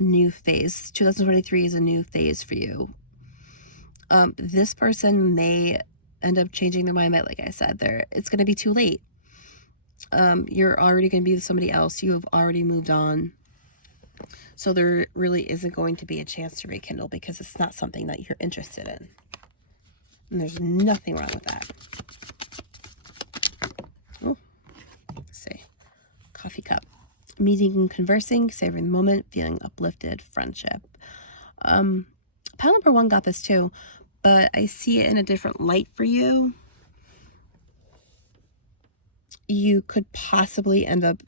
new phase. 2023 is a new phase for you. This person may end up changing their mind, but like I said, it's going to be too late. You're already going to be with somebody else. You have already moved on. So there really isn't going to be a chance to rekindle because it's not something that you're interested in. And there's nothing wrong with that. Oh, let's see. Coffee cup. Meeting and conversing, savoring the moment, feeling uplifted, friendship. Pile number 1 got this too, but I see it in a different light for you. You could possibly end up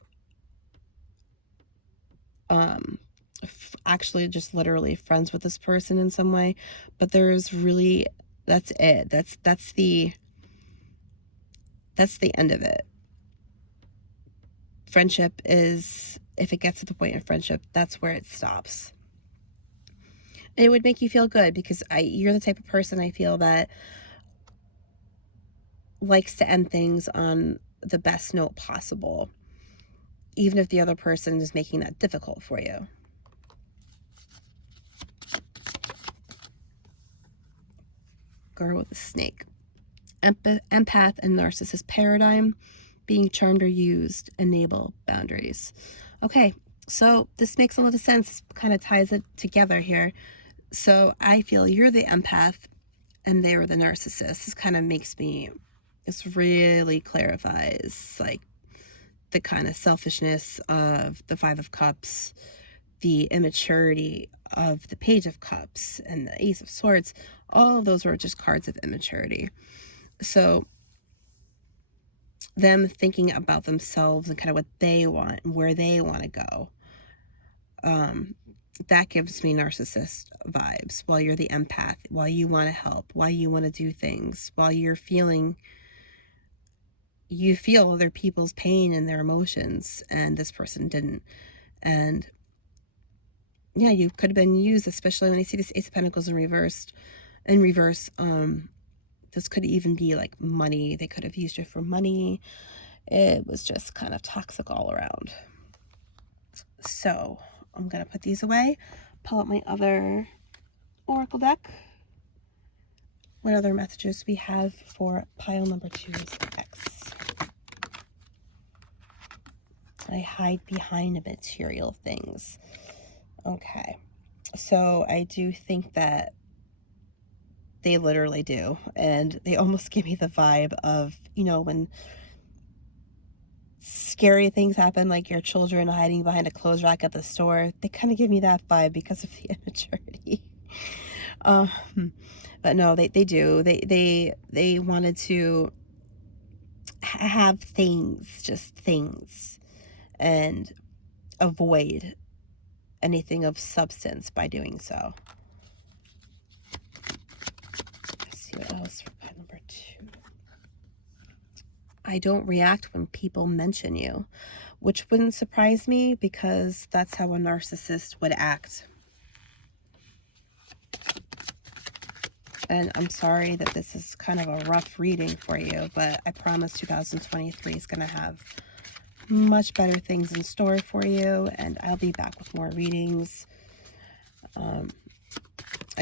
actually just literally friends with this person in some way, but there's really, that's it. That's the end of it. Friendship is, if it gets to the point of friendship, that's where it stops. It would make you feel good because you're the type of person I feel that likes to end things on the best note possible, even if the other person is making that difficult for you. Girl with a snake. Empath and narcissist paradigm. Being charmed or used. Enable boundaries. Okay, so this makes a lot of sense. This kind of ties it together here. So I feel you're the empath and they're the narcissist. This kind of makes me, this really clarifies like the kind of selfishness of the Five of Cups, the immaturity of the Page of Cups and the Ace of Swords. All of those were just cards of immaturity. So them thinking about themselves and kind of what they want and where they want to go, that gives me narcissist vibes. While you're the empath, while you want to help, while you want to do things, while you feel other people's pain and their emotions, and this person didn't. And yeah, you could have been used, especially when I see this Ace of Pentacles in reverse. This could even be like money. They could have used you for money. It was just kind of toxic all around. So I'm going to put these away, pull out my other oracle deck. What other messages we have for pile number 2's X? I hide behind material things. Okay. So I do think that they literally do. And they almost give me the vibe of, you know, when scary things happen, like your children hiding behind a clothes rack at the store. They kind of give me that vibe because of the immaturity. But no, they do. They wanted to have things, just things, and avoid anything of substance by doing so. Let's see what else for pile number 2. I don't react when people mention you, which wouldn't surprise me because that's how a narcissist would act. And I'm sorry that this is kind of a rough reading for you, but I promise 2023 is going to have much better things in store for you, and I'll be back with more readings. I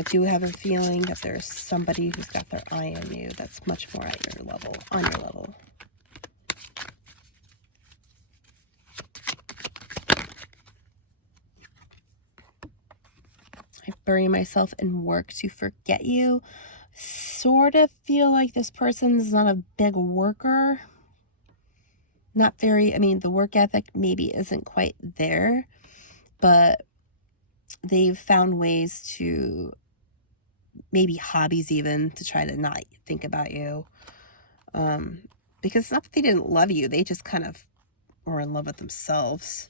do have a feeling that there's somebody who's got their eye on you that's much more at your level, on your level. I bury myself in work to forget you. Sort of feel like this person's not a big worker. Not very, I mean, the work ethic maybe isn't quite there, but they've found ways to, maybe hobbies even, to try to not think about you. Because it's not that they didn't love you, they just kind of were in love with themselves.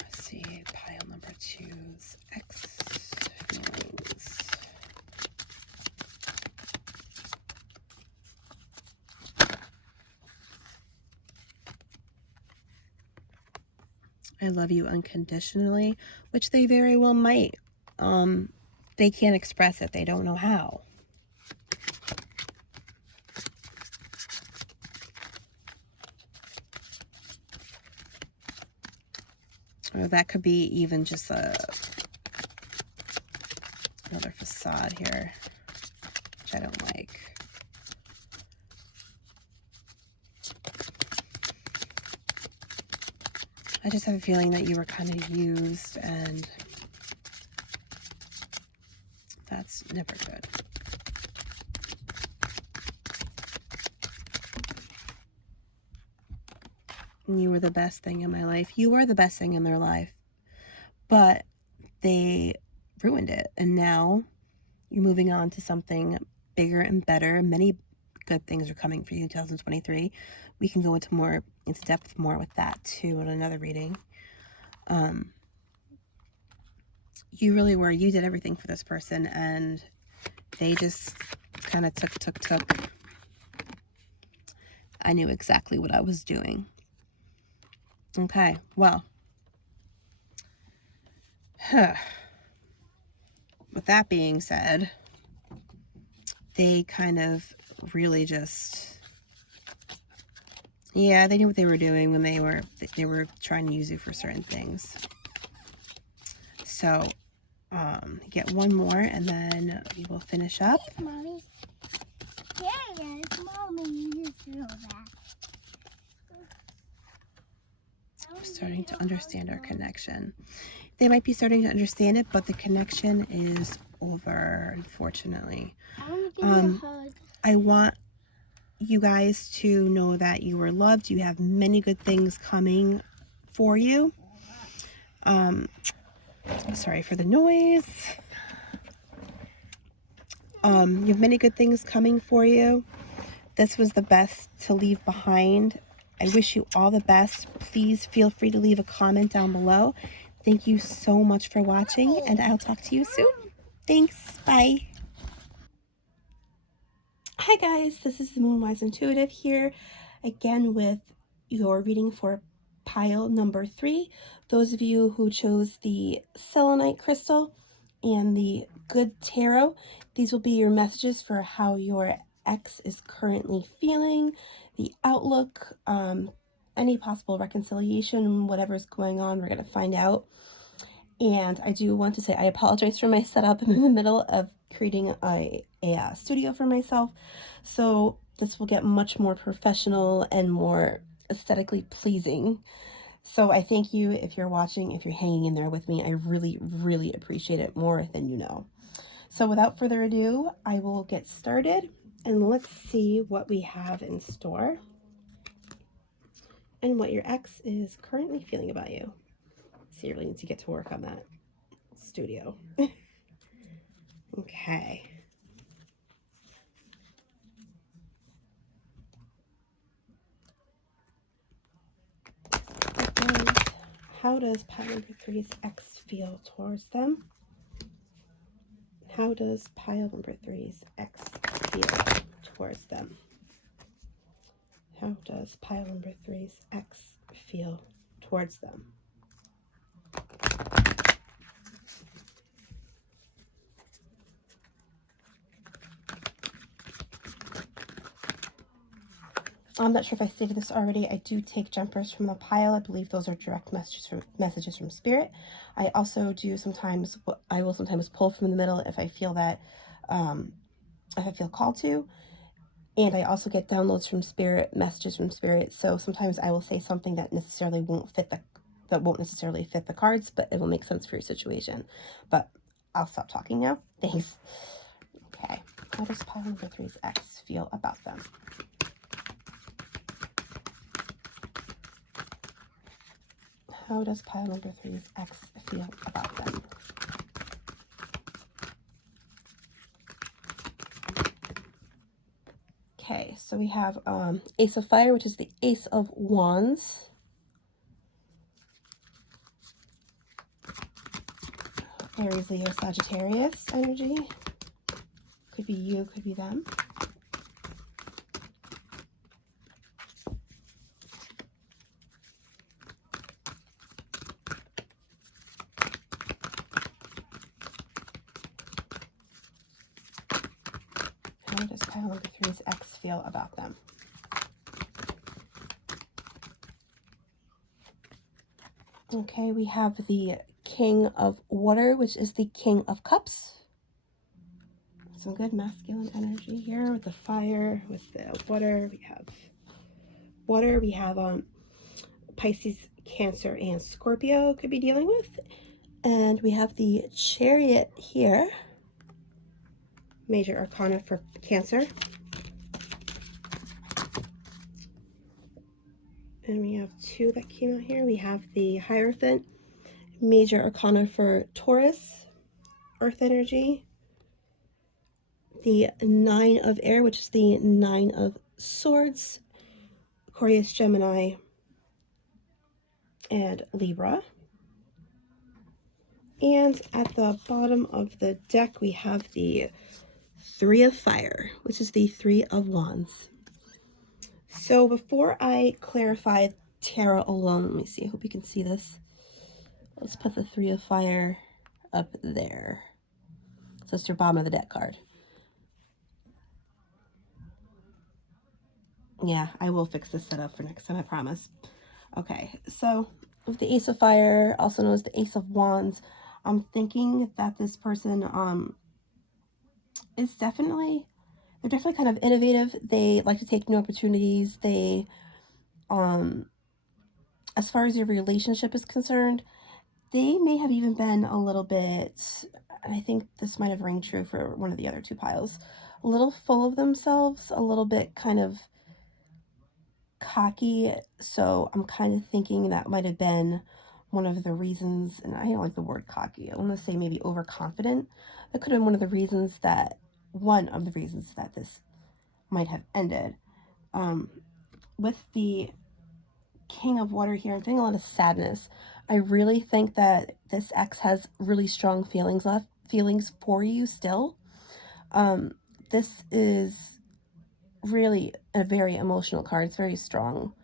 Let's see, pile number 2's X feelings. I love you unconditionally, which they very well might. They can't express it. They don't know how. Or that could be even just another facade here, which I don't like. I just have a feeling that you were kind of used, and that's never good. You were the best thing in my life. You were the best thing in their life. But they ruined it. And now you're moving on to something bigger and better. Many good things are coming for you in 2023. We can go into depth more with that too in another reading. You really were. You did everything for this person, and they just kind of took. I knew exactly what I was doing. Okay, well, with that being said, they kind of really just, yeah, they knew what they were doing when they were trying to use you for certain things. So get one more and then we will finish up. Mommy. Yes, Mommy, you just threw that. We're starting to understand our connection. They might be starting to understand it, but the connection is over, unfortunately. I want to give you a hug. I want you guys to know that you are loved. You have many good things coming for you. Sorry for the noise. You have many good things coming for you. This was the best to leave behind. I wish you all the best. Please feel free to leave a comment down below. Thank you so much for watching, and I'll talk to you soon. Thanks. Bye. Hi guys, this is the Moonwise Intuitive here again with your reading for pile number 3. Those of you who chose the selenite crystal and the good tarot, these will be your messages for how your ex is currently feeling, the outlook, any possible reconciliation, whatever's going on, we're going to find out. And I do want to say I apologize for my setup. I'm in the middle of creating a studio for myself, so this will get much more professional and more aesthetically pleasing. So I thank you if you're watching, if you're hanging in there with me. I really, really appreciate it more than you know. So without further ado, I will get started and let's see what we have in store and what your ex is currently feeling about you. So you really need to get to work on that studio. Okay. And how does pile number 3's ex feel towards them? How does pile number 3's ex feel towards them? How does pile number 3's ex feel towards them? I'm not sure if I stated this already. I do take jumpers from the pile. I believe those are direct messages from spirit. I also do sometimes, I will sometimes pull from the middle if I feel that, if I feel called to. And I also get downloads from spirit, messages from spirit. So sometimes I will say something that necessarily won't fit the cards, but it will make sense for your situation. But I'll stop talking now. Thanks. Okay. How does pile number 3's ex feel about them? How does pile number 3's ex feel about them? Okay, so we have Ace of Fire, which is the Ace of Wands. Aries, Leo, Sagittarius energy. Could be you, could be them. How does pile number 3's ex feel about them? Okay, we have the King of Water, which is the King of Cups. Some good masculine energy here with the fire, with the water. We have water. We have Pisces, Cancer, and Scorpio could be dealing with. And we have the Chariot here. Major Arcana for Cancer. And we have 2 that came out here. We have the Hierophant, Major Arcana for Taurus, Earth energy. The 9 of Air, which is the 9 of Swords, Aquarius, Gemini, and Libra. And at the bottom of the deck, we have the 3 of Fire, which is the 3 of Wands. So before I clarify tarot alone, let me see, I hope you can see this. Let's put the 3 of Fire up there. So it's your bottom of the deck card. Yeah, I will fix this setup for next time, I promise. Okay, so with the Ace of Fire, also known as the Ace of Wands, I'm thinking that this person is definitely, they're definitely kind of innovative. They like to take new opportunities. They, as far as your relationship is concerned, they may have even been a little bit, and I think this might have rang true for one of the other two piles, a little full of themselves, a little bit kind of cocky. So I'm kind of thinking that might have been one of the reasons, and I don't like the word cocky, I want to say maybe overconfident. That could have been one of the reasons that this might have ended. With the King of Water here, I'm feeling a lot of sadness. I really think that this ex has really strong feelings for you still. This is really a very emotional card. It's very strong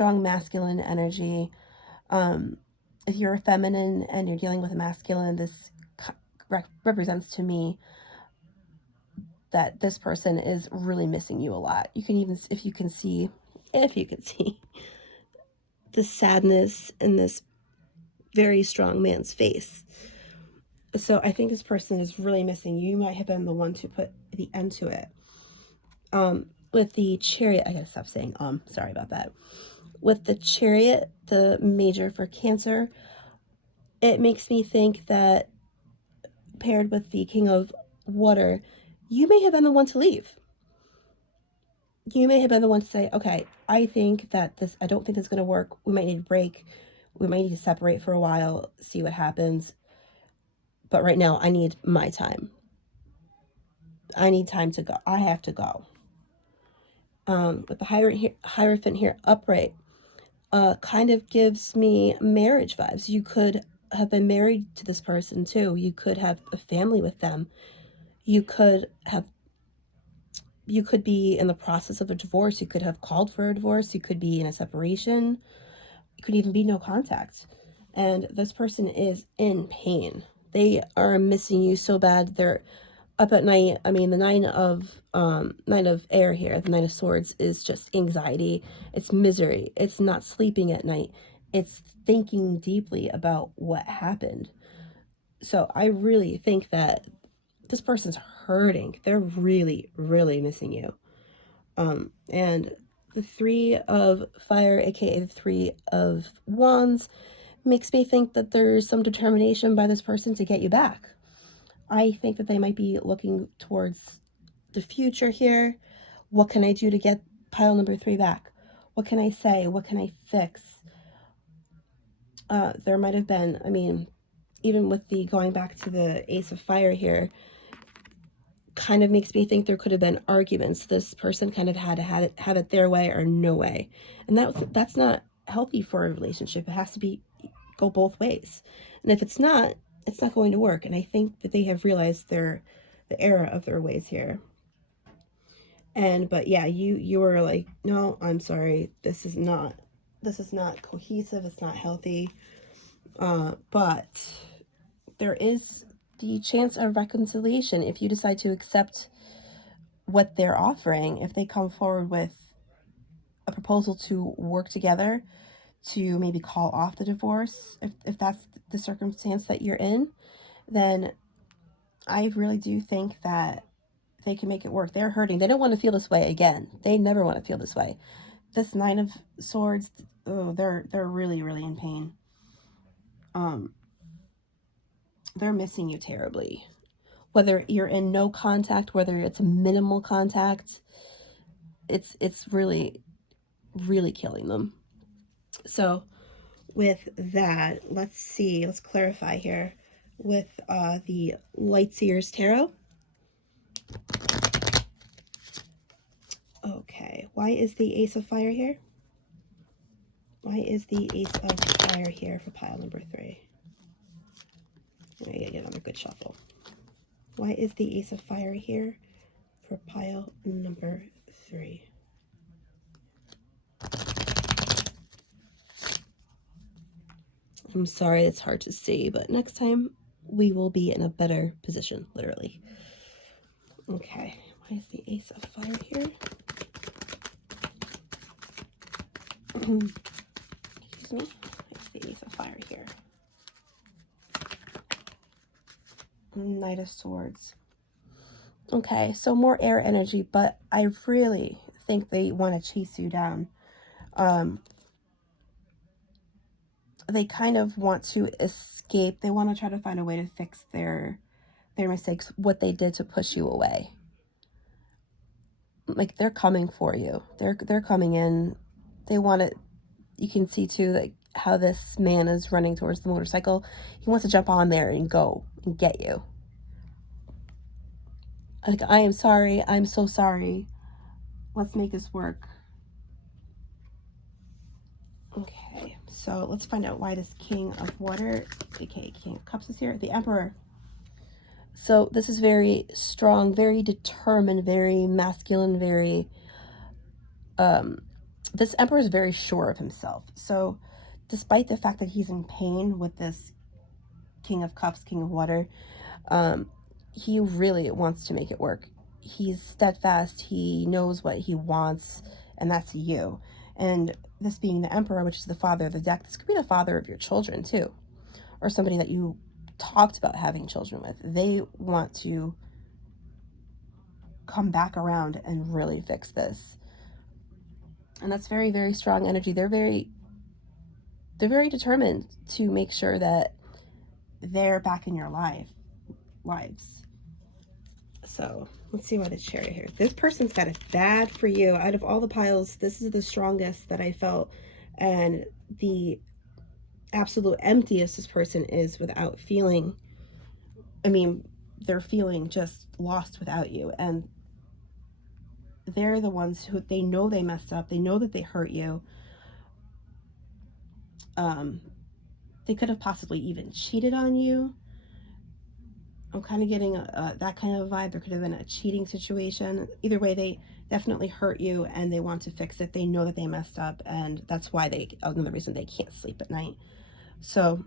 masculine energy. If you're a feminine and you're dealing with a masculine, this represents to me that this person is really missing you a lot. You can even, if you can see the sadness in this very strong man's face. So I think this person is really missing you. You might have been the one to put the end to it. With the Chariot, I gotta stop saying sorry about that. With the Chariot, the major for Cancer, it makes me think that paired with the King of Water, you may have been the one to leave. You may have been the one to say, okay, I think that I don't think this is going to work. We might need a break. We might need to separate for a while, see what happens. But right now, I need my time. I need time to go. I have to go. With the Hierophant here upright, kind of gives me marriage vibes. You could have been married to this person too. You could have a family with them. You could be in the process of a divorce. You could have called for a divorce. You could be in a separation. It could even be no contact. And this person is in pain. They are missing you so bad. They're up at night. I mean, the Nine of Air here, the Nine of Swords, is just anxiety. It's misery. It's not sleeping at night. It's thinking deeply about what happened. So I really think that this person's hurting. They're really, really missing you. And the Three of Fire, aka the Three of Wands, makes me think that there's some determination by this person to get you back. I think that they might be looking towards the future here. What can I do to get pile number 3 back? What can I say? What can I fix? There might have been, I mean, even with the going back to the Ace of Fire here, kind of makes me think there could have been arguments. This person kind of had to have it their way or no way. And that's not healthy for a relationship. It has to go both ways. And if it's not going to work. And I think that they have realized the error of their ways here. But yeah, you were like, no, I'm sorry. This is not cohesive. It's not healthy. But there is the chance of reconciliation if you decide to accept what they're offering. If they come forward with a proposal to work together, to maybe call off the divorce, if that's the circumstance that you're in, then I really do think that they can make it work. They're hurting. They don't want to feel this way again. They never want to feel this way. This Nine of Swords, oh, they're really, really in pain. They're missing you terribly. Whether you're in no contact, whether it's minimal contact, it's really, really killing them. So with that, let's clarify here with the Lightseers Tarot. Okay, why is the Ace of Fire here? Why is the Ace of Fire here for pile number 3? I gotta get another good shuffle. Why is the Ace of Fire here for pile number 3? I'm sorry, it's hard to see, but next time we will be in a better position, literally. Okay, why is the Ace of Fire here? Excuse me. Why is the Ace of Fire here? Knight of Swords. Okay, so more air energy, but I really think they want to chase you down. They kind of want to escape. They want to try to find a way to fix their mistakes, what they did to push you away. Like, they're coming for you. They're coming in. They want it. You can see too, like, how this man is running towards the motorcycle. He wants to jump on there and go and get you. Like, I am sorry. I'm so sorry. Let's make this work. Okay, so let's find out why this King of Water, aka King of Cups, is here. The Emperor. So this is very strong, very determined, very masculine, very... this Emperor is very sure of himself. So despite the fact that he's in pain with this King of Cups, King of Water, he really wants to make it work. He's steadfast. He knows what he wants, and that's you. And this being the Emperor, which is the father of the deck, this could be the father of your children too, or somebody that you talked about having children with. They want to come back around and really fix this. And that's very, very strong energy. They're very determined to make sure that they're back in your lives. So let's see why the Chariot here. This person's got it bad for you. Out of all the piles, this is the strongest that I felt. And the absolute emptiest this person is without feeling. I mean, they're feeling just lost without you. And they're the ones who, they know they messed up. They know that they hurt you. They could have possibly even cheated on you. I'm kind of getting that kind of vibe. There could have been a cheating situation. Either way, they definitely hurt you and they want to fix it. They know that they messed up, and that's why another reason they can't sleep at night. So,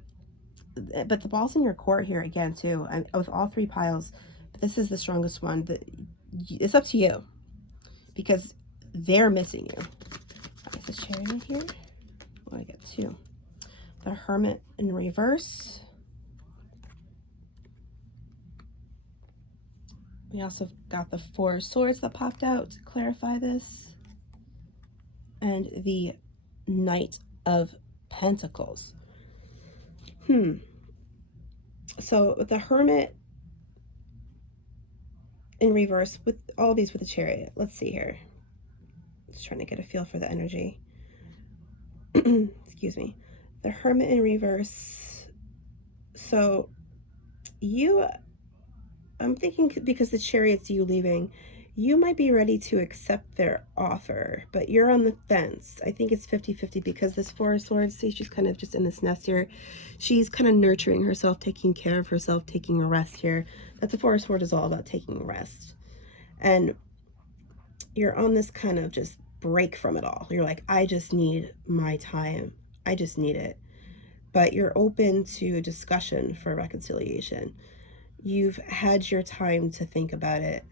but the ball's in your court here again too. With all three piles, but this is the strongest one. It's up to you because they're missing you. Is the Chariot here? Oh, I got two. The Hermit in reverse. We also got the Four of Swords that popped out to clarify this. And the Knight of Pentacles. So with the Hermit in reverse, with all these with the Chariot. Let's see here. Just trying to get a feel for the energy. Excuse me. The Hermit in reverse. So I'm thinking because the Chariot's you leaving, you might be ready to accept their offer, but you're on the fence. I think it's 50-50 because this Four of Swords, see, she's kind of just in this nest here. She's kind of nurturing herself, taking care of herself, taking a rest here. That the Four of Swords is all about taking a rest. And you're on this kind of just break from it all. You're like, I just need my time. I just need it. But you're open to discussion for reconciliation. You've had your time to think about it.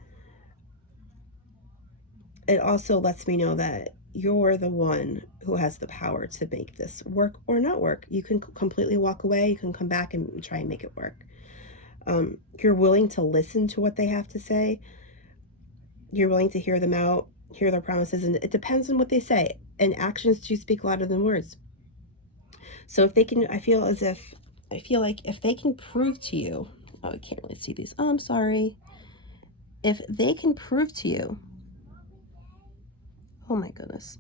It also lets me know that you're the one who has the power to make this work or not work. You can completely walk away. You can come back and try and make it work. You're willing to listen to what they have to say. You're willing to hear them out, hear their promises, and it depends on what they say. And actions do speak louder than words. So if they can, I feel like if they can prove to you, oh, I can't really see these. Oh, I'm sorry. If they can prove to you, oh my goodness.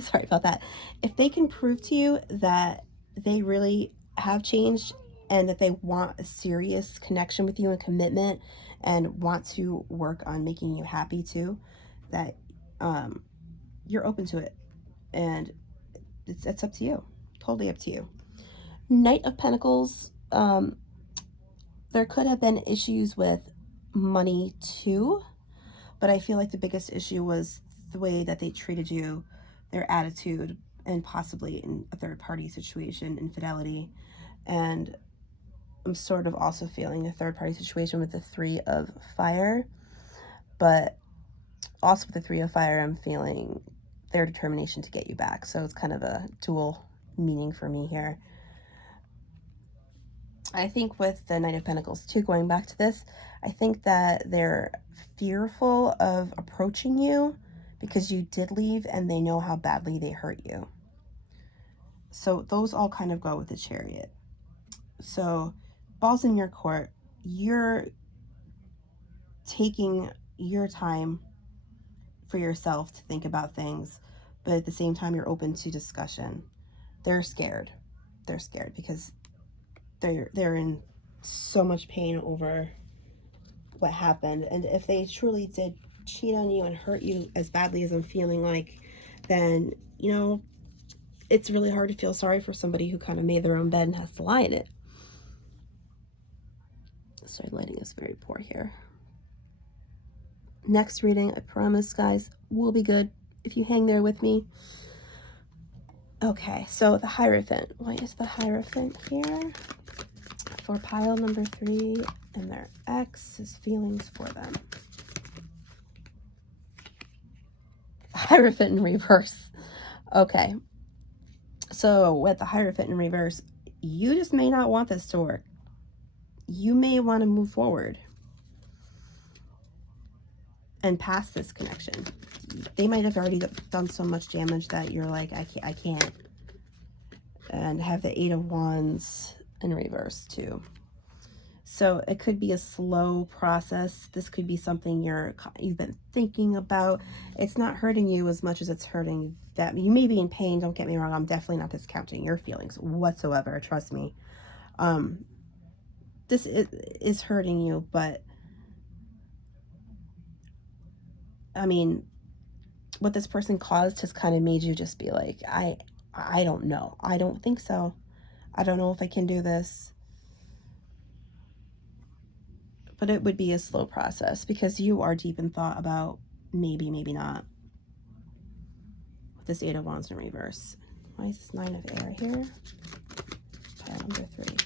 Sorry about that. If they can prove to you that they really have changed and that they want a serious connection with you and commitment and want to work on making you happy too, that you're open to it. And it's up to you. Totally up to you. Knight of Pentacles, there could have been issues with money too, but I feel like the biggest issue was the way that they treated you, their attitude, and possibly in a third party situation, infidelity. And I'm sort of also feeling a third-party situation with the Three of Fire, but also with the Three of Fire, I'm feeling their determination to get you back. So it's kind of a dual meaning for me here. I think with the Knight of Pentacles too, going back to this, I think that they're fearful of approaching you because you did leave and they know how badly they hurt you. So those all kind of go with the Chariot. So ball's in your court. You're taking your time for yourself to think about things, but at the same time, you're open to discussion. They're scared. They're scared because they're in so much pain over what happened. And if they truly did cheat on you and hurt you as badly as I'm feeling like, then, you know, it's really hard to feel sorry for somebody who kind of made their own bed and has to lie in it. Sorry, lighting is very poor here. Next reading, I promise, guys, will be good if you hang there with me. Okay, so the Hierophant. Why is the Hierophant here? For pile number 3 and their ex's feelings for them. Hierophant in reverse. Okay, so with the Hierophant in reverse, you just may not want this to work. You may want to move forward and past this connection. They might have already done so much damage that you're like, I can't. And have the 8 of Wands in reverse too. So it could be a slow process. This could be something you've been thinking about. It's not hurting you as much as it's hurting them. You may be in pain, don't get me wrong. I'm definitely not discounting your feelings whatsoever, trust me. This is hurting you, but I mean, what this person caused has kind of made you just be like, I don't know. I don't think so. I don't know if I can do this. But it would be a slow process because you are deep in thought about maybe not. With this 8 of Wands in reverse. Why is this 9 of Air here? Pile number 3.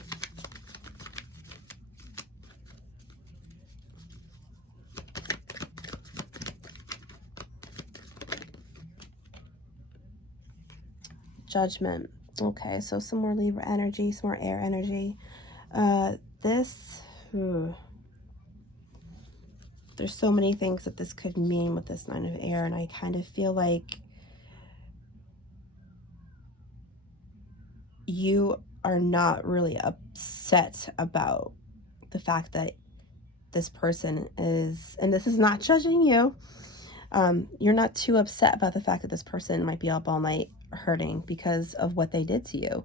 Judgment. Okay, so some more Libra energy, some more air energy. There's so many things that this could mean with this 9 of Air, and I kind of feel like you are not really upset about the fact that this person is, and this is not judging you, you're not too upset about the fact that this person might be up all night hurting because of what they did to you.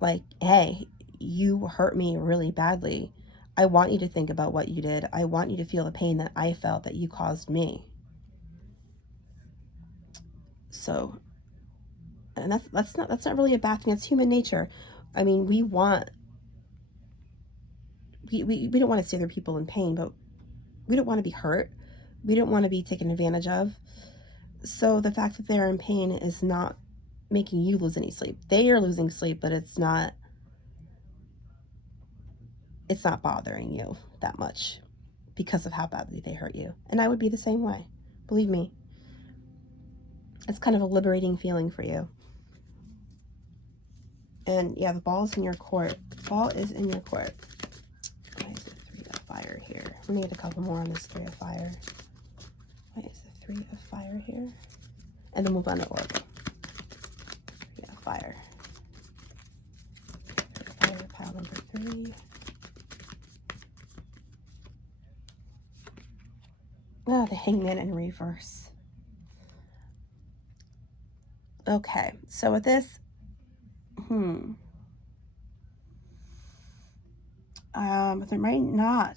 Like, hey, you hurt me really badly. I want you to think about what you did. I want you to feel the pain that I felt that you caused me. So, and that's not really a bad thing. It's human nature. I mean, we don't want to see other people in pain, but we don't want to be hurt. We don't want to be taken advantage of. So the fact that they're in pain is not making you lose any sleep. They are losing sleep, but it's not bothering you that much because of how badly they hurt you. And I would be the same way. Believe me. It's kind of a liberating feeling for you. And yeah, the ball is in your court. Ball is in your court. Why is the 3 of Fire here? Let me get a couple more on this 3 of Fire. Why is the 3 of Fire here? And then move on to Oracle. 3 of Fire. 3 of Fire, pile number 3. Oh, the Hangman in reverse. Okay, so with this, there might not.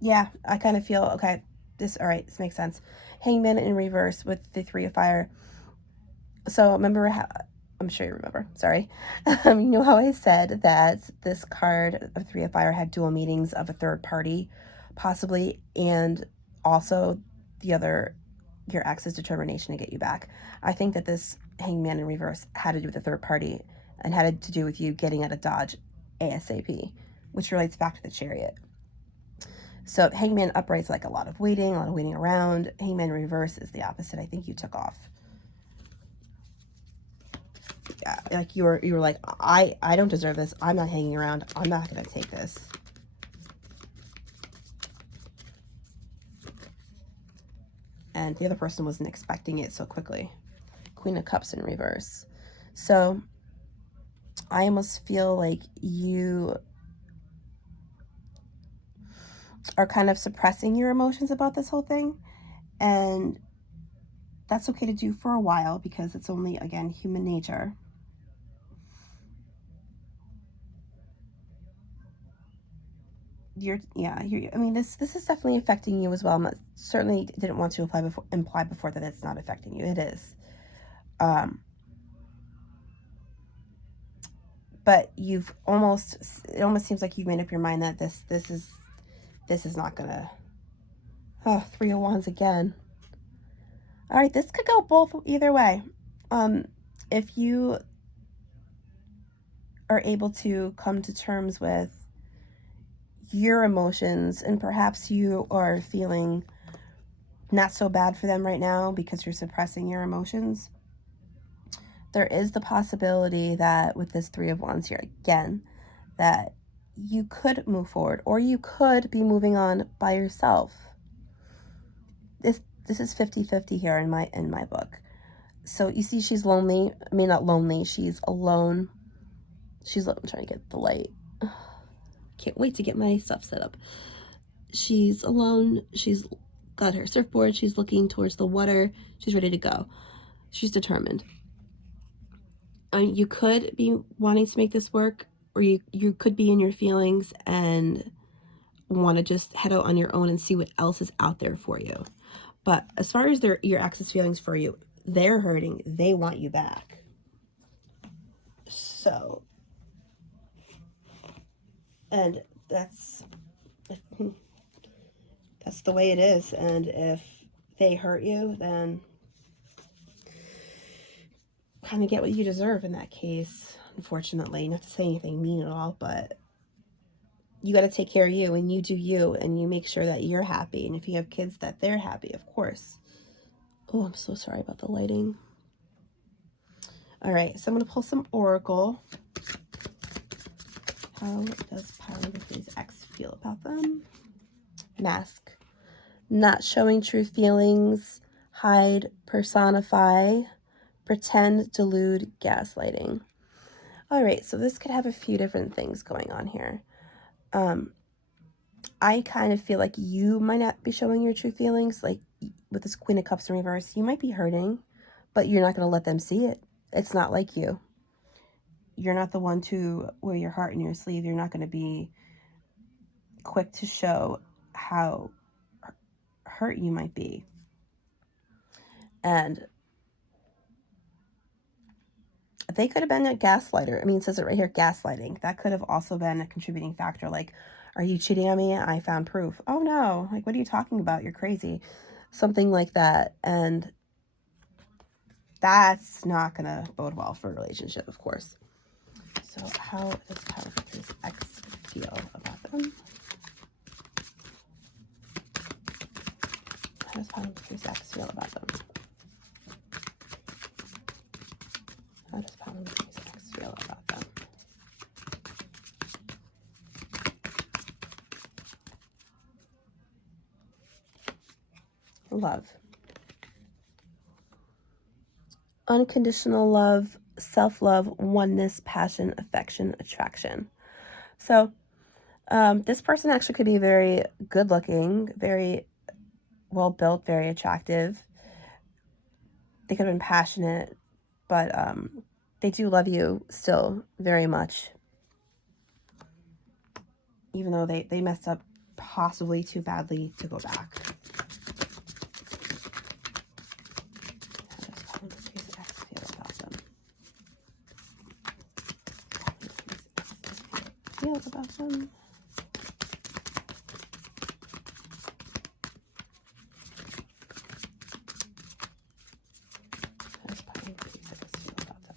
Yeah, I kind of feel, okay, all right, this makes sense. Hangman in reverse with the 3 of Fire. So remember how, I'm sure you remember, sorry. You know how I said that this card of 3 of Fire had dual meanings of a third party, possibly, and also your ex's determination to get you back. I think that this Hangman in reverse had to do with a third party, and had to do with you getting out of Dodge ASAP, which relates back to the Chariot. So Hangman upright is like a lot of waiting around. Hangman reverse is the opposite. I think you took off. Yeah, like you were like, I don't deserve this. I'm not hanging around. I'm not gonna take this. And the other person wasn't expecting it so quickly. Queen of Cups in reverse. So I almost feel like you are kind of suppressing your emotions about this whole thing. And that's okay to do for a while because it's only, again, human nature. I mean, this is definitely affecting you as well. I certainly didn't want to imply before that it's not affecting you. It is. But it almost seems like you've made up your mind that this is not gonna. Oh, 3 of Wands again. All right, this could go either way. If you are able to come to terms with your emotions, and perhaps you are feeling not so bad for them right now because you're suppressing your emotions, there is the possibility that with this 3 of Wands here again, that you could move forward, or you could be moving on by yourself. This is 50-50 here in my book. So you see she's lonely. I mean, not lonely, she's alone. I'm trying to get the light. Can't wait to get my stuff set up. She's alone. She's got her surfboard. She's looking towards the water. She's ready to go. She's determined. You could be wanting to make this work, or you could be in your feelings and want to just head out on your own and see what else is out there for you. But as far as your ex's feelings for you, they're hurting. They want you back. So, and that's the way it is. And if they hurt you, then kind of get what you deserve in that case, unfortunately. Not to say anything mean at all, but you got to take care of you, and you do you, and you make sure that you're happy. And if you have kids, that they're happy, of course. Oh, I'm so sorry about the lighting. All right, so I'm going to pull some Oracle. How does Power Number 3's ex feel about them? Mask. Not showing true feelings. Hide, personify, pretend, delude, gaslighting. All right, so this could have a few different things going on here. I kind of feel like you might not be showing your true feelings. Like with this Queen of Cups in reverse, you might be hurting, but you're not going to let them see it. It's not like you. You're not the one to wear your heart in your sleeve. You're not going to be quick to show how hurt you might be. And they could have been a gaslighter. I mean, it says it right here, gaslighting. That could have also been a contributing factor. Like, are you cheating on me? I found proof. Oh no, like, what are you talking about? You're crazy. Something like that. And that's not going to bode well for a relationship, of course. So how does Power Number 3's ex feel about them? How does Power Number 3's ex feel about them? How does Power Number 3's ex feel about them? Love. Unconditional love, self-love, oneness, passion, affection, attraction. So this person actually could be very good looking, very well built, very attractive. They could have been passionate, but they do love you still very much, even though they messed up possibly too badly to go back. How does Power Number 3's ex feel about them? Feels about them? How does Power Number 3's ex feel about them?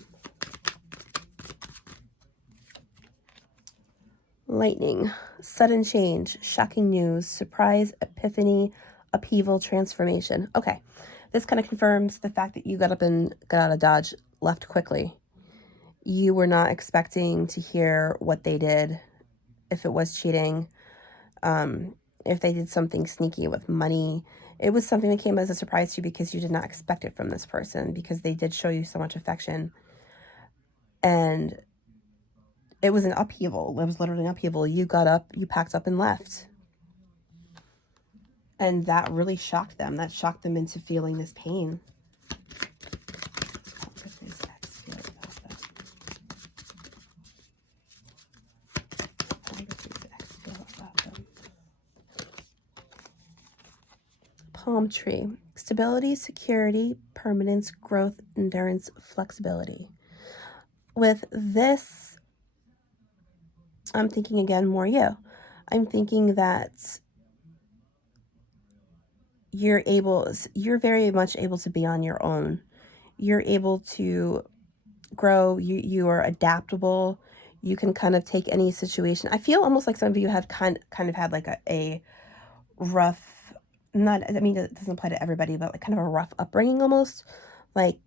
lightning, sudden change, shocking news, surprise, epiphany, upheaval, transformation. Okay, this kind of confirms the fact that you got up and got out of Dodge, left quickly. You were not expecting to hear what they did, if it was cheating, if they did something sneaky with money. It was something that came as a surprise to you because you did not expect it from this person, because they did show you so much affection. And it was an upheaval. It was literally an upheaval. You got up, you packed up and left. And that really shocked them. That shocked them into feeling this pain. Palm tree. Stability, security, permanence, growth, endurance, flexibility. With this, I'm thinking again more you. I'm thinking that you're very much able to be on your own. You're able to grow. You are adaptable. You can kind of take any situation. I feel almost like some of you have kind of had like a rough, not, I mean, it doesn't apply to everybody, but like kind of a rough upbringing almost. Like,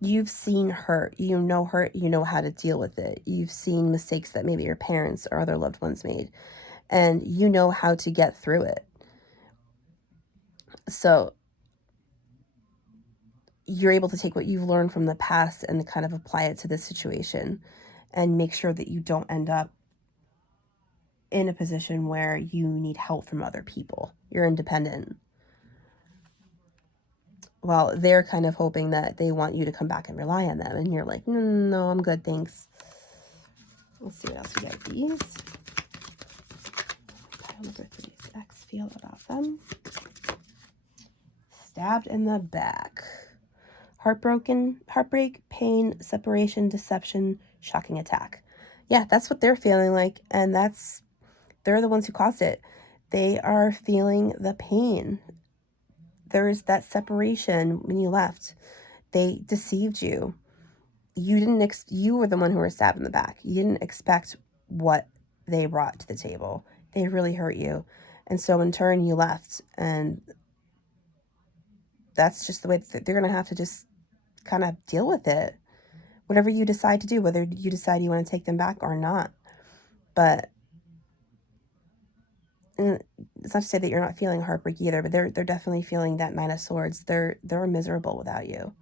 you've seen hurt, you know how to deal with it. You've seen mistakes that maybe your parents or other loved ones made, and you know how to get through it. So you're able to take what you've learned from the past and kind of apply it to this situation and make sure that you don't end up in a position where you need help from other people. You're independent. Well, they're kind of hoping that they want you to come back and rely on them. And you're like, no, I'm good, thanks. Let's see what else we get. These. Pile number 3's X feel about them. Stabbed in the back. Heartbreak, pain, separation, deception, shocking attack. Yeah, that's what they're feeling like. And they're the ones who caused it. They are feeling the pain. There's that separation when you left. They deceived you. You were the one who were stabbed in the back. You didn't expect what they brought to the table. They really hurt you. And so in turn, you left. And that's just the way that they're going to have to just kind of deal with it. Whatever you decide to do, whether you decide you want to take them back or not. But it's not to say that you're not feeling heartbreak either, but they're definitely feeling that Nine of Swords. They're miserable without you.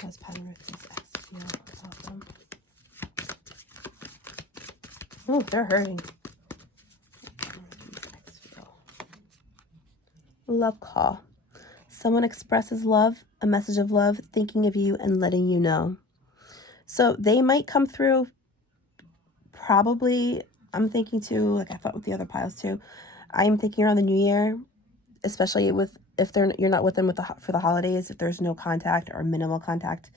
How does Pattern X feel about them? Oh, they're hurting. Love call. Someone expresses love, a message of love, thinking of you and letting you know. So they might come through. Probably, I'm thinking too, like I thought with the other piles too. I'm thinking around the New Year, especially if you're not with them for the holidays, if there's no contact or minimal contact,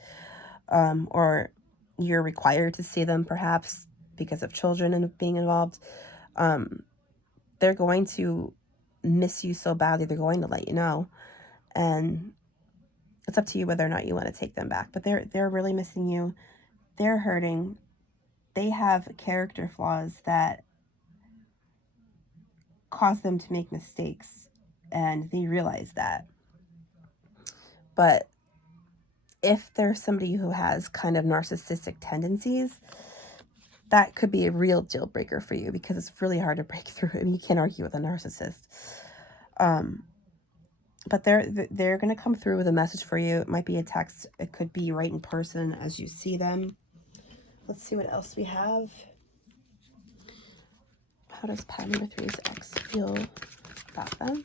or you're required to see them perhaps because of children and being involved, they're going to miss you so badly. They're going to let you know, and it's up to you whether or not you want to take them back. But they're really missing you. They're hurting. They have character flaws that cause them to make mistakes, and they realize that. But if there's somebody who has kind of narcissistic tendencies, that could be a real deal breaker for you, because it's really hard to break through. I mean, you can't argue with a narcissist. But they're going to come through with a message for you. It might be a text. It could be right in person as you see them. Let's see what else we have. How does pile number 3's ex feel about them?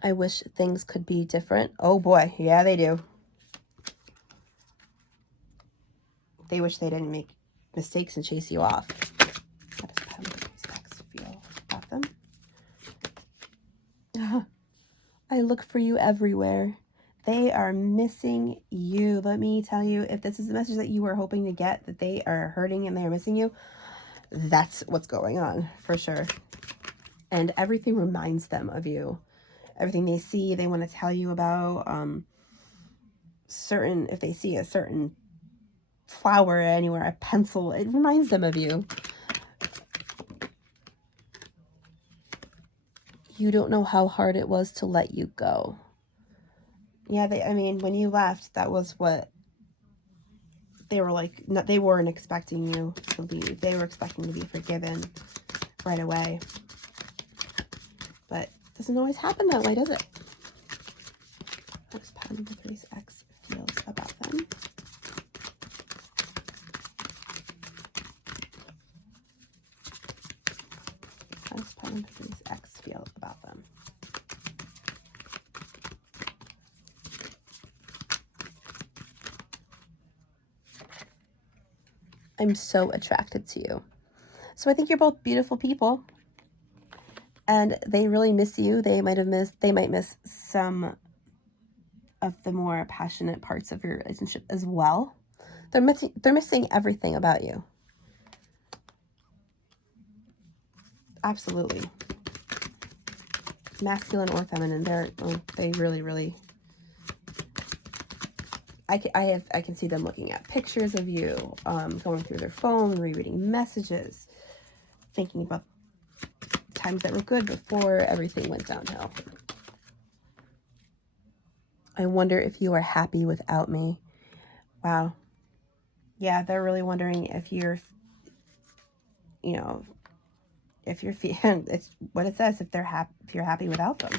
I wish things could be different. Oh boy, yeah, they do. They wish they didn't make mistakes and chase you off. How does pile number 3's ex feel about them? I look for you everywhere. They are missing you. Let me tell you, if this is the message that you were hoping to get, that they are hurting and they are missing you, That's what's going on for sure. And everything reminds them of you. Everything they see, they want to tell you about. If they see a certain flower anywhere, a pencil, it reminds them of you. You don't know how hard it was to let you go. Yeah, I mean, when you left, that was what they were like. They weren't expecting you to leave. They were expecting to be forgiven right away. But it doesn't always happen that way, does it? Next pattern the three's ex feels about them. Next pattern the three's ex feels about them. I'm so attracted to you. So I think you're both beautiful people, and they really miss you. They might miss some of the more passionate parts of your relationship as well. They're missing everything about you. Absolutely. Masculine or feminine, they really I can see them looking at pictures of you, going through their phone, rereading messages, thinking about times that were good before everything went downhill. I wonder if you are happy without me. Wow. Yeah, they're really wondering if you're, if you're it's what it says, if you're happy without them.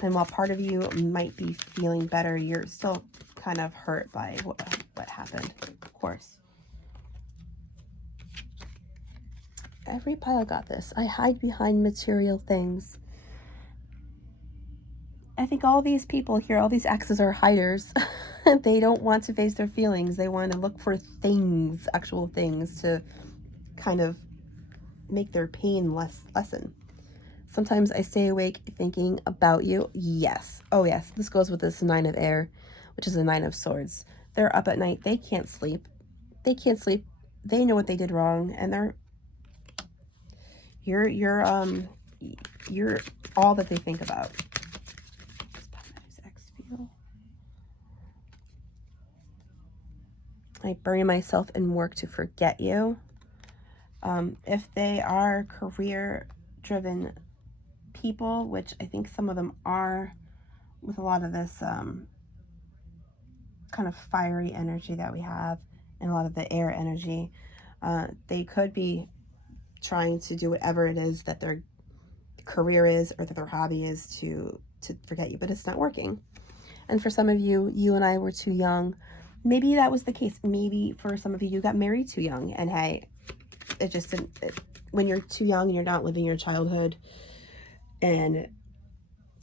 And while part of you might be feeling better, you're still kind of hurt by what happened, of course. Every pile got this. I hide behind material things. I think all these people here, all these exes are hiders. They don't want to face their feelings. They want to look for things, actual things, to kind of make their pain lessen. Sometimes I stay awake thinking about you. Yes. Oh, yes. This goes with this 9 of air, which is a 9 of swords. They're up at night. They can't sleep. They can't sleep. They know what they did wrong, and you're all that they think about. I bury myself in work to forget you. If they are career-driven people, which I think some of them are, with a lot of this kind of fiery energy that we have and a lot of the air energy, they could be trying to do whatever it is that their career is or that their hobby is to forget you, but it's not working. And for some of you, you and I were too young. Maybe that was the case. Maybe for some of you, you got married too young, and hey, it just didn't. When you're too young and you're not living your childhood and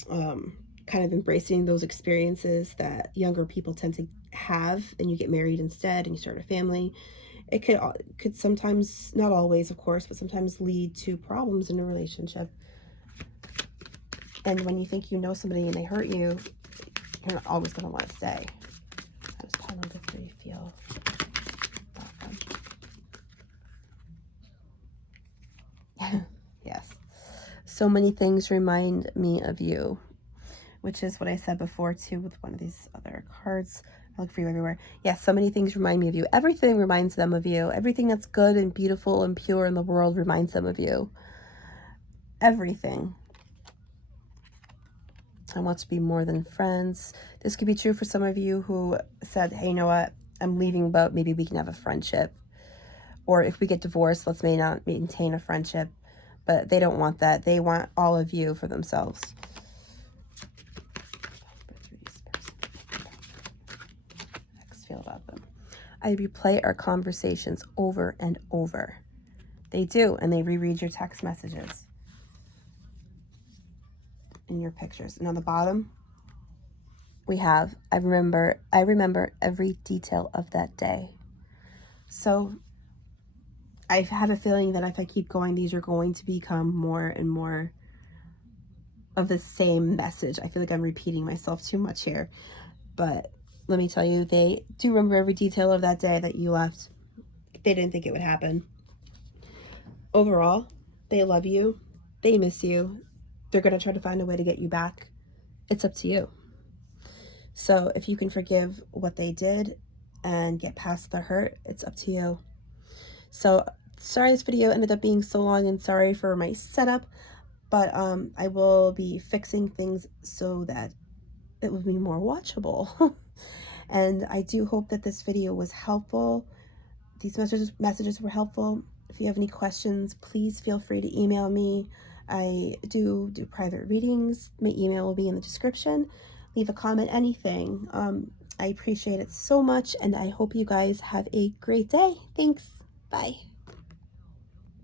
kind of embracing those experiences that younger people tend to have, and you get married instead and you start a family, it could sometimes, not always of course, but sometimes lead to problems in a relationship. And when you think you know somebody and they hurt you, you're not always going to want to stay. How does pile number 3 feel about them? Yes. So many things remind me of you, which is what I said before too with one of these other cards. I look for you everywhere. Yes, so many things remind me of you. Everything reminds them of you. Everything that's good and beautiful and pure in the world reminds them of you. Everything. I want to be more than friends. This could be true for some of you who said, hey, you know what? I'm leaving, but maybe we can have a friendship. Or if we get divorced, let's may not maintain a friendship. But they don't want that. They want all of you for themselves. Feel about them. I replay our conversations over and over. They do, and they reread your text messages and your pictures. And on the bottom, we have, I remember every detail of that day. So I have a feeling that if I keep going, these are going to become more and more of the same message. I feel like I'm repeating myself too much here, but let me tell you, they do remember every detail of that day that you left. They didn't think it would happen. overall, they love you, they miss you, they're going to try to find a way to get you back. It's up to you. So if you can forgive what they did and get past the hurt, it's up to you. So sorry this video ended up being so long, and sorry for my setup, but I will be fixing things so that it will be more watchable. And I do hope that this video was helpful. These messages were helpful. If you have any questions, please feel free to email me. I do private readings. My email will be in the description. Leave a comment, anything. I appreciate it so much, and I hope you guys have a great day. Thanks. Bye.